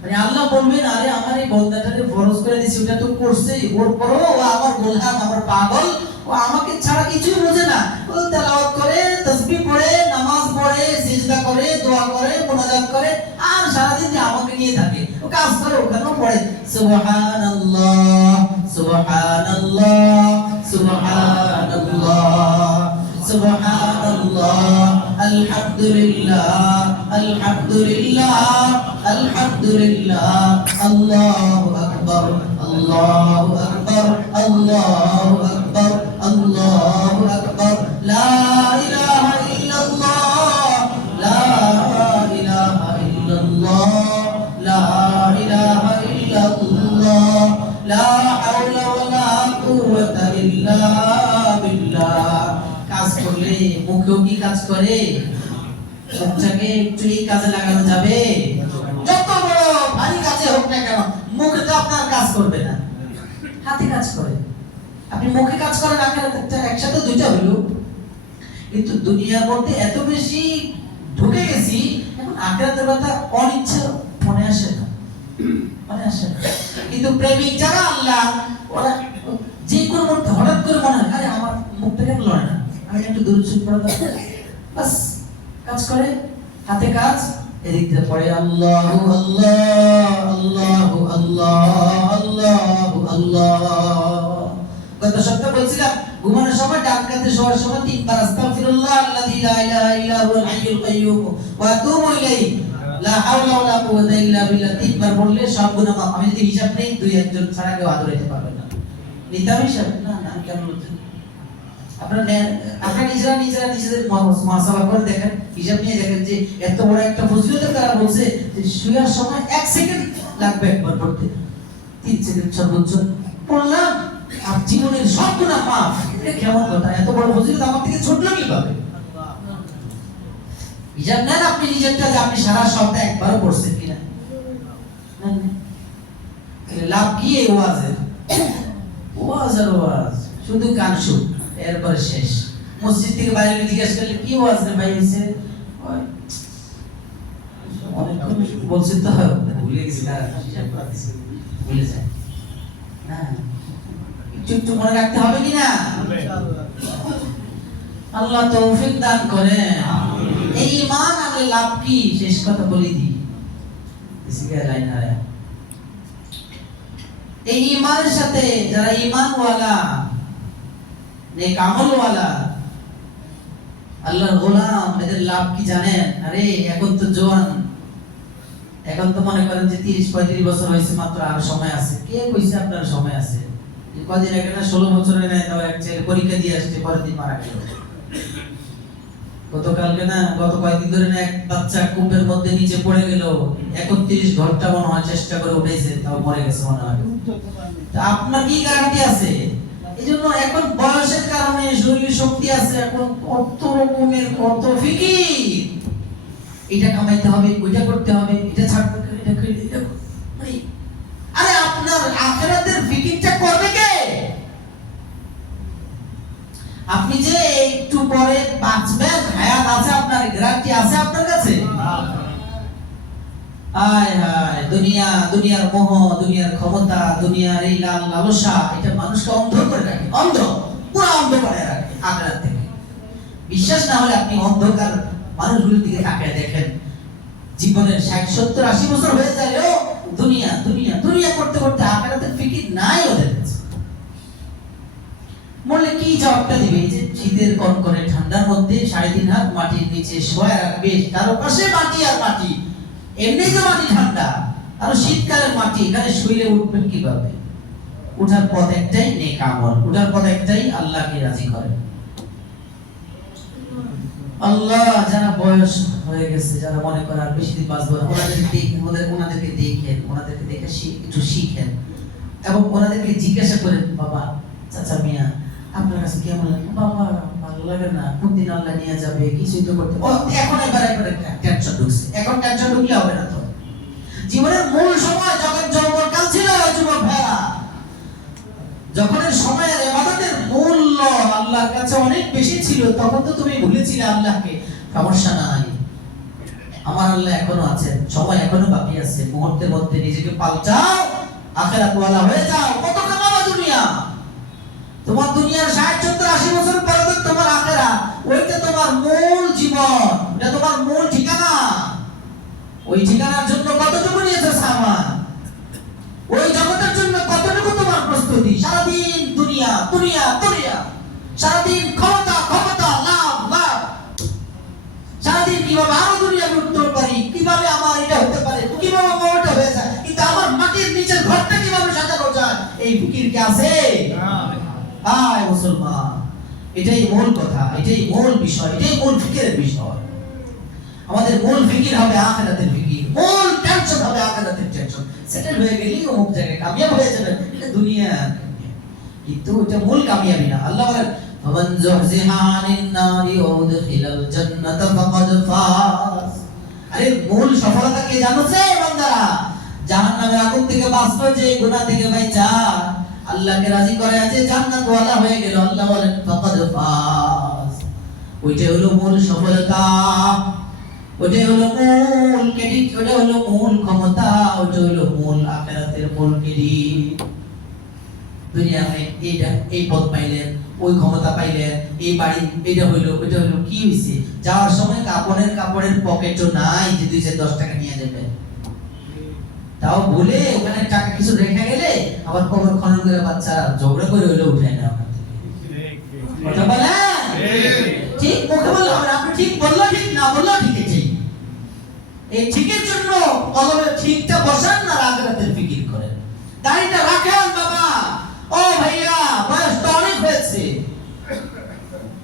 মানে আল্লাহ বলবেন, আরে আমার এই বান্দাটাকে ফরজ করে দিয়েছি, ওটা তো করছে, ওর পরও ও আমার গোলাম, আমার পাগল, ও আমাকে ছাড়া কিছুই বোঝে না। ও তেলাওয়াত করে, তাসবিহ পড়ে, নামাজ পড়ে, সিজদা করে, দোয়া করে, মুনাজাত করে, আর সারা দিন আমাকে নিয়ে থাকে। ও কাজ করে, ওখানেও পড়ে সুবহানাল্লাহ সুবহানাল্লাহ সুবহানাল্লাহ সুবহানাল্লাহ আলহামদুলিল্লাহ আলহামদুলিল্লাহ আলহামদুলিল্লাহ আল্লাহু আকবার আল্লাহু আকবার আল্লাহু আকবার আল্লাহু আকবার লা ইলাহা ইল্লাল্লাহ লা ইলাহা ইল্লাল্লাহ লা ইলাহা ইল্লাল্লাহ লা হাওলা ওয়ালা কুওয়াতা ইল্লা বিল্লাহ। কাজ করলে মুখেও কি কাজ করে? মুখটাকে একটু এই কাজে লাগানো যাবে? যত বড় ভারী কাজে হোক না কেন, মুখে তো আপনার কাজ করবে না, হাতে কাজ করে। আপনি মুখে কাজ করেন, আখেরাতে একসাথে দুইটা হলো। কিন্তু দুনিয়ার মধ্যে এত বেশি ঢুকে গেছি, এখন আখেরাতের কথা অনিচ্ছা মনে আসে না, মনে আসে না। কিন্তু প্রেমিক যারা আল্লাহ, ওরা যে কোনো মুহূর্তে হঠাৎ করে মনে হয়, আরে আমার মুখটা কেন লড়ে না, আমি একটু দূর চুপ পড়া দরকার, বাস কাজ করে, হাতে কাজ, এদিক দিয়ে পড়ে আল্লাহু আল্লাহ আল্লাহু আল্লাহ আল্লাহু আল্লাহ। গত সপ্তাহে বলছিলাম, ঘুমানোর সময় ডান কাতে শোয়ার সময় 3 বার আস্তাগফিরুল্লাহ আল্লাযী লা ইলাহা ইল্লা হুয়াল হাইয়ুল কাইয়্যুম ওয়া আতুবু ইলাইহি লা হাওলা ওয়ালা কুওয়াতা ইল্লা বিল্লাহ 3 বার বললে সব গুনাহ মাফ। আমি যদি হিসাব নেই, 2-1 ছাড়া কেউ আদর হইতে পারবে না। নিতাম হিসাব না, না কেন বলছেন আপনারা নিজেদের মুহাসাবা করে দেখেন, হিসাব নিয়ে দেখেন যে এত বড় একটা ফজিলতের দ্বারা বলছে যে শুয়ার সময় 1 সেকেন্ড লাগবে একবার পড়তে, 3 সেকেন্ড সর্বোচ্চ পড়লাম আর জীবনের সব গুনাহ মাফ। এটা কেমন কথা? এত বড় ফজিলত আমার থেকে ছুটলো কিভাবে? হিসাব নেন আপনি নিজেরটা, যে আপনি সারা সপ্তাহে একবারও পড়ছেন কিনা। লাভ কি এই ওয়াজের? ওয়াজ আর ওয়াজ, শুধু গান শুন, এরপর শেষ। মসজিদ থেকে বাইরে জিজ্ঞেস করলে কি ওয়াজ রে ভাই হইছে, অনেকক্ষণ বলছি তো ভুলে গেছি, ভুলে যায় না, একটু একটু মনে রাখতে হবে কিনা। আল্লাহ তৌফিক দান করে। এই ঈমান আনলে লাভ কি, শেষ কথা বলি দি, লাইন হারায়। এই ঈমানের সাথে যারা ঈমানওয়ালা, নেক আমলওয়ালা, আল্লাহর গোলাম, এদের লাভ কি জানেন? আরে এখন তো জোয়ান, এখন তো মনে করেন যে 30-35 বছর হয়েছে মাত্র, আর সময় আছে। কে কইছে আপনার সময় আছে? কদিন আগে না 16 বছরের এক ছেলে পরীক্ষা দিয়ে আসছে, পরের দিন মারা গেল। গতকালকে না, গত কয়েকদিন ধরে না, এক বাচ্চা কূপের মধ্যে নিচে পড়ে গেল, 31 ঘন্টা মনে হয় চেষ্টা করে উঠেছে, তাও মরে গেছে মনে হয়। আপনার কি গ্যারান্টি আছে? এজন্য এখন বয়সের কারণে শরীরে শক্তি আছে, এখন কত রকমের কত ফিকির, এটা কামাইতে হবে, ওইটা করতে হবে, এটা ছাড়তে হবে, এটা করে এটা। আরে আপনার আখিরাতের ফিকিরটা করবে কে? আপনি যে একটু পরে বাঁচবেন, হায়াত আছে, আপনার গ্যারান্টি আছে আপনার কাছে? আয় হায়, দুনিয়ার মোহ, দুনিয়ার ক্ষমতা, দুনিয়ার এই লালসা, এটা মানুষকে অন্ধ করে রাখে, অন্ধ, পুরো অন্ধ করে রাখে আখিরাত থেকে। বিশ্বাস না হলে আপনি অন্ধকার মানুষগুলোর দিকে তাকিয়ে দেখেন, জীবনের 60-70-80 বছর হয়ে যায়ও দুনিয়া দুনিয়া দুনিয়া করতে করতে আখিরাতের ফিকির নাই ওদের কাছে। বললে কি জবাবটা দিবে? যে শীতের কনকনে ঠান্ডার মধ্যে 3.5 হাত মাটির নিচে শোয়া রাখবে, তার পাশে মাটি আর মাটি, এমনি যে মাটি ঠান্ডা, আর শীতকালের মাটি, এখানে শুইলে উঠবেন কিভাবে? উঠার পথ একটাই, নেক আমল। উঠার পথ একটাই, আল্লাহকে রাজি করে। আল্লাহ, যারা বয়স হয়ে গেছে, যারা মনে করে আর বেশি দিন বাঁচবো না, ওনাদেরকে দেখেন, ওনাদেরকে দেখে একটু শিখেন, এবং ওনাদেরকে জিজ্ঞাসা করেন, বাবা, চাচা মিয়া, আপনার কাছে কেমন লাগে? বাবা ভালো ভালো লাগে না, কোন দিন আল্লাহ নিয়ে যাবে, কিছুই তো করতে, ও এখন এবার টেনশন ঢুকছে। এখন টেনশন ঢুকলে হবে না তো। জীবনের মূল সময় যখন যৌবনকাল ছিল যুবক ভাইরা, যখন এই সময়ের ইবাদতের মূল্য আল্লাহর কাছে অনেক বেশি ছিল, তখন তো তুমি ভুলেছিলে আল্লাহকে। সমস্যা নাই, আমার আল্লাহ এখনো আছেন, সময় এখনো বাকি আছে। মুহূর্তের মধ্যে নিজেকে পাল্টাও, আখিরাত ওয়ালা হয়ে যাও। কত কামাবা দুনিয়া, তোমার দুনিয়ার 60-70-80 বছর পরে তো তোমার আখিরাত, ওইটা তোমার মূল জীবন, এটা তোমার মূল ঠিকানা। ওই ঠিকানার জন্য কতটুকু নিয়েছো সামান, ওই জগতের জন্য কতটুকু তোমার প্রস্তুতি। সারাদিন দুনিয়া দুনিয়া দুনিয়া, সারাদিন ক্ষমতা ক্ষমতা, লাভ লাভ, সারাদিন কিভাবে আরো দুনিয়া লুটতে পারি, কিভাবে আমার এটা হতে পারে, কিভাবে আমার ওটা হয়ে যায়, কিন্তু আমার মাটির নিচের ঘরটা কিভাবে সাজানো যায়, এই ফিকির কি আছে? আয় মুসলমান, এটাই মূল কথা, এটাই মূল বিষয়, এটাই মূল ফিকিরের বিষয়। আমাদের মূল ফিকির হবে আখিরাতের ফিকির, মূল টেনশন হবে আখিরাতের টেনশন। সেটেল হয়ে গেলেই অমুক জায়গায় কামিয়াব হয়ে যাবেন, এটা দুনিয়া। কিন্তু এটা মূল কামিয়াবি না। আল্লাহ বলেন ফামান যুহজিহা আনিন নারি ওয়া উদখিলাল জান্নাতা ফাকাদ ফাজ। আরে মূল সফলতা কে জানো সে বান্দারা? জাহান্নামের আগুন থেকে বাঁচলো, যে গুনাহ থেকে বাঁচা আল্লাহকে রাজি করে আছে, জান্নাত ওয়ালা হয়ে গেল। আল্লাহ বলেন ফাকাদ ফাজ। ওইটা হলো মূল সফলতা, ওইটা হলো মূল ক্রেডিট, ওইটা হলো মূল ক্ষমতা, ওইটা হলো মূল আখিরাতের মূল ক্রেডিট। দুনিয়াতে এইটা, এই পদ পাইলেন, ওই ক্ষমতা পাইলেন, এই বাড়ি, এটা হইলো, ওইটা হইলো, কি হইছে? যাওয়ার সময় কাপড়ের পকেটও নাই যে 2-10 টাকা নিয়ে যাবে, তাও বলে ওখানে টাকা কিছু রেখে গেলে আবার কবর খনন করে বাচ্চারা ঝগড়া করে হইলো উঠায় না ওখান থেকে। কথা বলেন ঠিক, মুখে বললে হবে, আপনি ঠিক বললো ঠিক, না বললো ঠিক। ঠিক এই ঠিকের জন্য কলমে ঠিকটা বসান না, আখিরাতের ফিকির করেন। দাড়িটা রাখেন বাবা, ও ভাইয়া বয়স তো অনেক হয়েছে,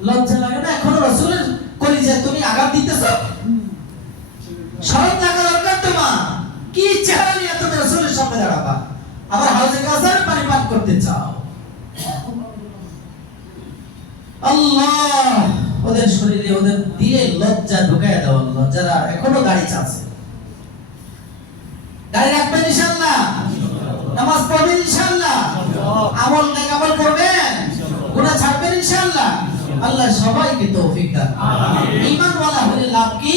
লজ্জা লাগে না এখনো রাসূলের কলিজা তুমি আঘাত দিতেছো? শরম থাকা দরকার তোমার। কি চেহারা নিয়ে তুমি রাসূলের সামনে দাঁড়াবা, আবার হাউজে কাউসারের পানি পান করতে চাও? আল্লাহ ওদের শরীরে, ওদের দিলে লজ্জা ঢুকায় দাও আল্লাহ। যারা এখনো দাড়ি চাচ্ছে, দাড়ি রাখবেন ইনশাআল্লাহ, নামাজ পড়বেন ইনশাআল্লাহ, আমল নেক আমল করবেন, গুনাহ ছাড়বেন ইনশাআল্লাহ। আল্লাহ সবাইকে তৌফিক দান। আমিন। ঈমান ওয়ালা হলে লাভ কি?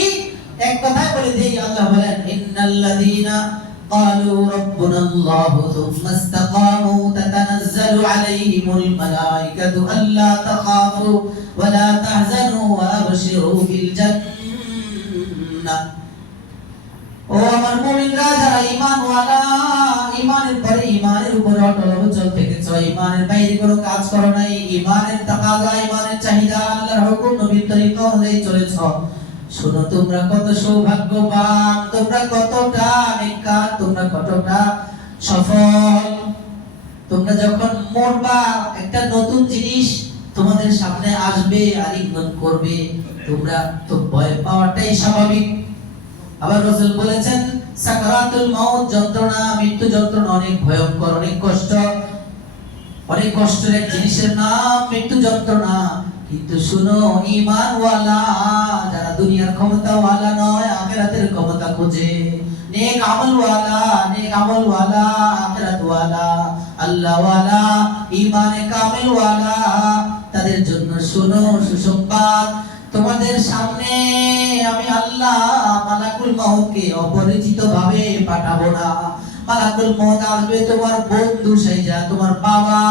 এক কথায় বলে দেই, আল্লাহ বলেন ইন্নাল্লাযীনা ক্বালু রাব্বুনাল্লাহু থুম্মা ইসতাকামু তাতানাজ্জালু আলাইহিমুল মালায়েকাতু আল্লা তাখাফু ওয়া লা তাহজানু ওয়া আবশিরু বিল জান্নাহ। ও আমার মুমিনরা, যারা ঈমানওয়ালা, ঈমানের পরে ঈমানের উপরে অটল অচল থেকেছো, ঈমানের বাইরে কোনো কাজ করো নাই, ঈমানের তাকাজা, ঈমানের চাহিদা, আল্লাহর হুকুম নবীর তরিকা অনুযায়ী চলেছো, শোনো তোমরা কত সৌভাগ্যবান, তোমরা কতটা নেককার, তোমরা কতটা সফল। তোমরা যখন মরবা, একটা নতুন জিনিস তোমাদের সামনে আসবে, আলিঙ্গন করবে, তোমরা তো ভয় পাওয়াটাই স্বাভাবিক। আবার রাসূল বলেছেন সাকরাতুল মাউত যন্ত্রণা, মৃত্যু যন্ত্রণা অনেক ভয়ঙ্কর, অনেক কষ্ট, অনেক কষ্টের এক জিনিসের নাম মৃত্যু যন্ত্রণা। কিন্তু শুনো, ঈমানওয়ালা যারা দুনিয়ার ক্ষমতাওয়ালা নয়, আখিরাতের ক্ষমতা খোঁজে, নেক আমলওয়ালা, নেক আমলওয়ালা, আখিরাতওয়ালা, আল্লাহওয়ালা, ঈমানে কামিলওয়ালা, তাদের জন্য শুনো সুসংবাদ, তোমাদের সামনে আমি আল্লাহ মালাকুল মউতকে অপরিচিত ভাবে পাঠাবো না। মালাকুল মউত আসবে তোমার বন্ধু সাইজা, তোমার বাবা,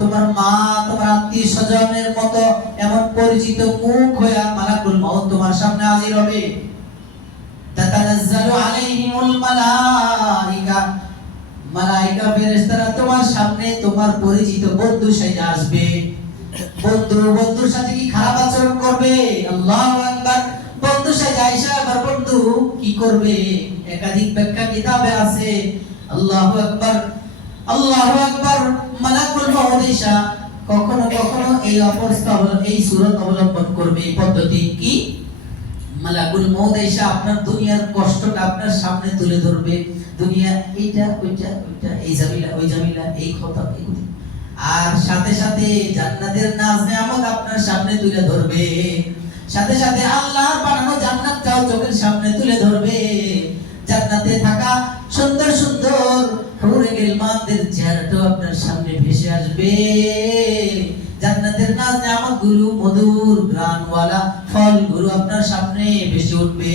তোমার মা, তোমার আত্মীয় স্বজনের মতো এমন পরিচিত মুখ হয়ে মালাকুল মউত তোমার সামনে হাজির হবে। তাতানাজ্জালু আলাইহিমুল মালাইকা, মালাইকা ফেরেশতারা তোমার সামনে তোমার পরিচিত বন্ধু সাইজা আসবে। বন্ধুর সাথে কি খারাপ আচরণ করবে? আল্লাহু আকবার। বন্ধু সাথে আয়েশা আবার বন্ধু কি করবে? একাধিক ব্যাখ্যা কিতাবে আছে। আল্লাহু আকবার, আল্লাহু আকবার। মালাকুল মউত আয়েশা কখনো কখনো এই অবস্থা, এই সূরত অবলম্বন করবে। পদ্ধতি কি? মালাকুল মউত আয়েশা আপনার দুনিয়ার কষ্টটা আপনার সামনে তুলে ধরবে। দুনিয়া এইটা ওইটা ওইটা, এই জামিলা ওই জামিলা, এই কথা এই আর সাথে সাথে জান্নাতের নাজ নেয়ামত আপনার সামনে তুলে ধরবে, সাথে সাথে আল্লাহর বানানো জান্নাতটাও চোখের সামনে তুলে ধরবে। জান্নাতে থাকা সুন্দর সুন্দর হুরে গিলমানদের চেহারাটাও আপনার সামনে ভেসে আসবে। জান্নাতের নাজ নেয়ামতগুলো, মধুর ঘ্রাণওয়ালা ফলগুলো আপনার সামনে ভেসে উঠবে।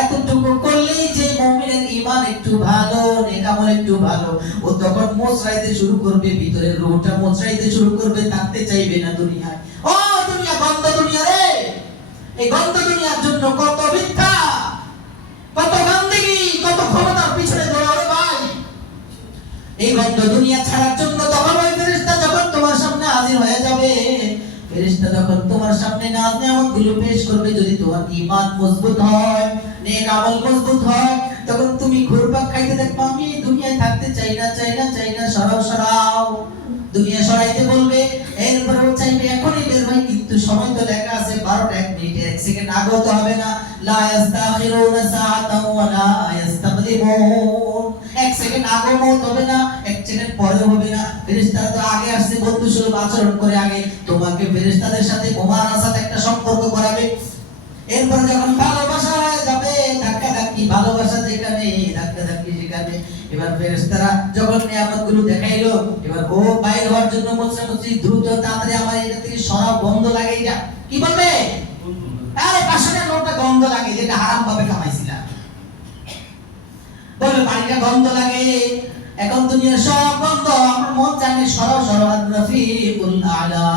এতটুকু করলেই যে মুমিনের ঈমান একটু ভালো, নেক আমল একটু ভালো, ও তখন মোচড়াইতে শুরু করবে, ভিতরের রূহটা মোচড়াইতে শুরু করবে, থাকতে চাইবে না দুনিয়ায়। ও দুনিয়া, গন্ধ দুনিয়া রে! এই গন্ধ দুনিয়ার জন্য কত মিথ্যা, কত গন্দেগি, কত ক্ষমতার পিছনে দৌড়াবে ভাই। এই গন্ধ দুনিয়া ছাড়ার জন্য তখন ওই ফেরেশতা যখন তোমার সামনে হাজির হয়ে যাবে, ফেরেশতা যখন তোমার সামনে নাজ নেয়ামতগুলো পেশ করবে, যদি তোমার ঈমান মজবুত হয়, নেক আমল মজবুত হয়, তখন তুমি ঘুরপাক খাইতে দেখবে, আমি এই দুনিয়ায় থাকতে চাই না, চাই না, চাই না, সরাও সরাও। দুনিয়া সরাইতে বলবে, এরপরেও চাইবে এখনই বের হয়, কিন্তু সময় তো লেখা আছে 12টা 1 মিনিট 1 সেকেন্ড আগেও তো হবে না। লা ইস্তাখিরুনা সাআতান ওয়া লা ইস্তাকদিমুন। 1 সেকেন্ড আগেও মত হবে না, 1 সেকেন্ড পরেও হবে না। ফেরেশতারা তো আগে আসছে, বন্ধু সুলভ আচরণ করে আগে তোমাকে ফেরেশতাদের সাথে মুমারাসাত একটা সম্পর্ক করাবে। এরপর যখন ভালোবাসা হয়ে যাবে, ধাক্কা ধাক্কি, ভালোবাসা যেখানে, ধাক্কা ধাক্কি যেখানে, এবার ফেরেশতারা যখন নিয়ামতগুলো দেখাইলো, এবার ও বাইর হওয়ার জন্য মুচি দ্রুত তাড়াতাড়ি আমার এটা থেকে সরাও, গন্ধ লাগে। এটা কি বলবে? আরে 500 টাকার নোটটা গন্ধ লাগে, যেটা হারাম ভাবে কামাইছিলা। বলে পানিটা গন্ধ লাগে, এখন দুনিয়ার সব গন্ধ আমার মন চাইলে সরাও সরাও। আর-রাফিকুল আলা,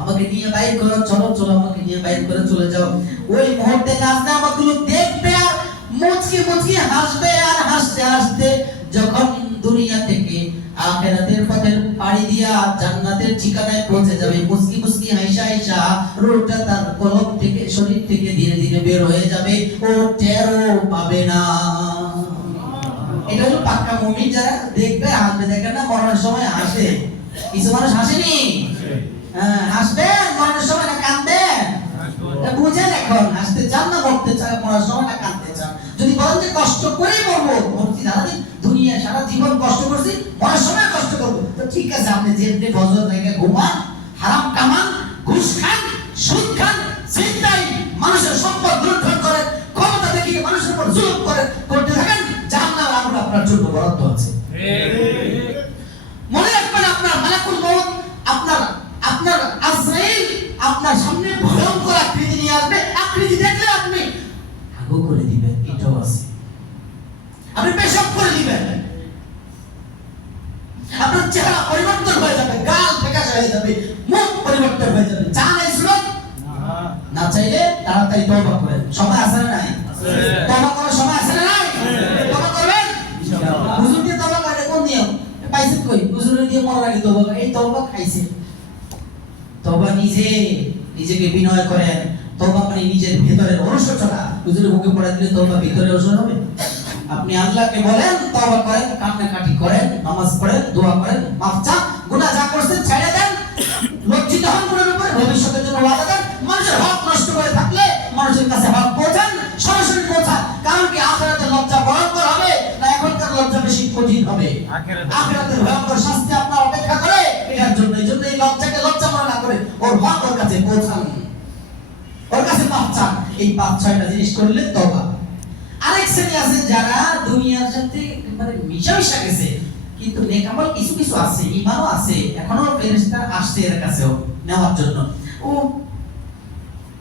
আমাকে নিয়ে বাইর করো, চলো চলো, আমাকে নিয়ে বাইর করে চলে যাও। ওই মুহূর্তে নাজ নেয়ামতগুলো দেখবে আর মুচকি মুচকি হাসবে, আর হাসতে হাসতে যখন দুনিয়া থেকে আখিরাতের পথে পাড়ি দিয়া জান্নাতের ঠিকানায় পৌঁছে যাবে, মুচকি মুচকি হাসা হাসা রূহটা তার কলব থেকে, শরীর থেকে ধীরে ধীরে বের হয়ে যাবে, ও টেরও পাবে না। এটা হলো পাক্কা মুমিন, যারা দেখবে হাসবে। দেখেন না মরণের সময় হাসে, কিছু মানুষ হাসেনি? হ্যাঁ, হাসবেন মরণের সময়, না কাঁদবেন? বুঝেন এখন, হাসতে চান না মরতে চান, মরার সময় না কাঁদতে চান? যদি বলেন যে কষ্ট করেই মরবো, মরছি সারাদিন দুনিয়া সারা জীবন কষ্ট করছি, মরার সময় কষ্ট করবো, তো ঠিক আছে, আপনি যেমনি ফজর থেকে ঘুমান, হারাম কামান, ঘুষ খান, সুদ খান, চিন্তাই মানুষের সম্পদ লুণ্ঠন করেন, ক্ষমতা দেখিয়ে মানুষের উপর জুলুম করেন, করতে থাকেন, জাহান্নাম আগুন আপনার জন্য বরাদ্দ আছে। মনে রাখবেন, আপনার মালাকুল মউত, আপনার আজরাইল আপনার সামনে ভয়ঙ্কর আকৃতি নিয়ে আসবে। আকৃতি দেখলে আপনি আগু করে দিবেন, এটাও আছে। আপনি পেশাব করে দিবেন, আপনার চেহারা পরিবর্তন হয়ে যাবে, গাল ফ্যাকাশে হয়ে যাবে, মুখ পরিবর্তন হয়ে যাবে। চান এই সুরত? না চাইলে তাড়াতাড়ি তওবা করেন, সময় আছে না নাই? তওবা করার সময় আছে না নাই? তওবা করবেন ইনশাআল্লাহ। হুজুর দিয়ে তওবা করে কোন নিয়ম পাইছেন? কই হুজুর দিয়ে মরার আগে তওবা করে, এই তওবা খাইছে। তওবা নিজেকে বিনয় করেন। তওবা মানে নিজের ভিতরের অনুশোচনা। হুজুরের মুখে পড়া দিলে তওবা ভিতরে অনুশোচনা হবে? আপনি আল্লাহকে বলেন, তওবা করেন, কান্নাকাটি করেন, নামাজ পড়েন, দোয়া করেন, মাফ চান, গুনাহ যা করছেন ছেড়ে দেন, লজ্জিত হন গুনাহের উপরে, ভবিষ্যতের জন্য ওয়াদা দেন। মানুষের হক নষ্ট করে থাকলে মানুষের কাছে হক পৌঁছান, সরাসরি পৌঁছান। কারণ কি আখিরাতে লজ্জা ভয়ঙ্কর হবে, না এখনকার লজ্জা বেশি কঠিন হবে? আখিরাতের ভয়ঙ্কর শাস্তি আপনার অপেক্ষা করে, এটার জন্য এই লজ্জাকে লজ্জা মনে না করে ওর হক ওর কাছে পৌঁছান, ওর কাছে মাফ চান। এই 5-6টা জিনিস করলে তওবা। আরেক শ্রেণী আছে যারা দুনিয়ার সাথে মানে মিশা গেছে, কিন্তু নেক আমল কিছু কিছু আছে, ঈমানও আছে, এখনো ফেরেশতা আসছে এর কাছেও নেওয়ার জন্য। ও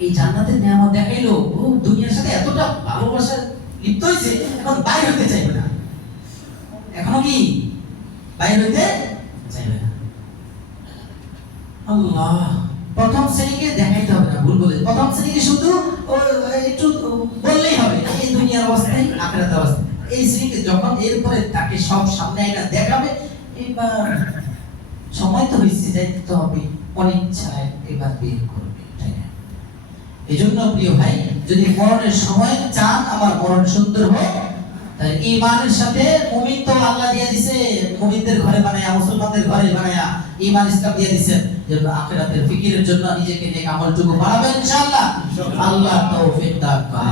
এই জান্নাতের নিয়ামত দেখাইলো, ও দুনিয়ার সাথে এতটা ভালোবাসা লিপ্ত হয়েছে, এখন বাইরে হতে চাইবে না। এখনো কি বাইরে হতে চাইবে না? আল্লাহ, প্রথম শ্রেণীকে দেখাইতে হবে না, ভুল বলে। প্রথম শ্রেণীকে শুধু একটু বললেই হবে, এই দুনিয়ার অবস্থায় আখিরাতের অবস্থা। এই শ্রেণীকে যখন এরপরে তাকে সব সামনে এটা দেখাবে, এবার সময় তো হয়েছে, যাইতে হবে, অনিচ্ছায় এবার বের করবে, তাই না? এই জন্য প্রিয় ভাই, যদি মরণের সময় চান আমার মরণ সুন্দর হোক, তাই ঈমানের সাথে, মুমিন তো আল্লাহ দিয়ে দিয়েছে, মুমিনদের ঘরে বানায়া, মুসলমানদের ঘরে বানায়া ঈমান ইসলাম দিয়ে দিয়েছেন, যে আখিরাতের ফিকিরের জন্য নিজেকে নেক আমলটুকু বাড়াবেন ইনশাআল্লাহ। আল্লাহ তৌফিক দান করেন।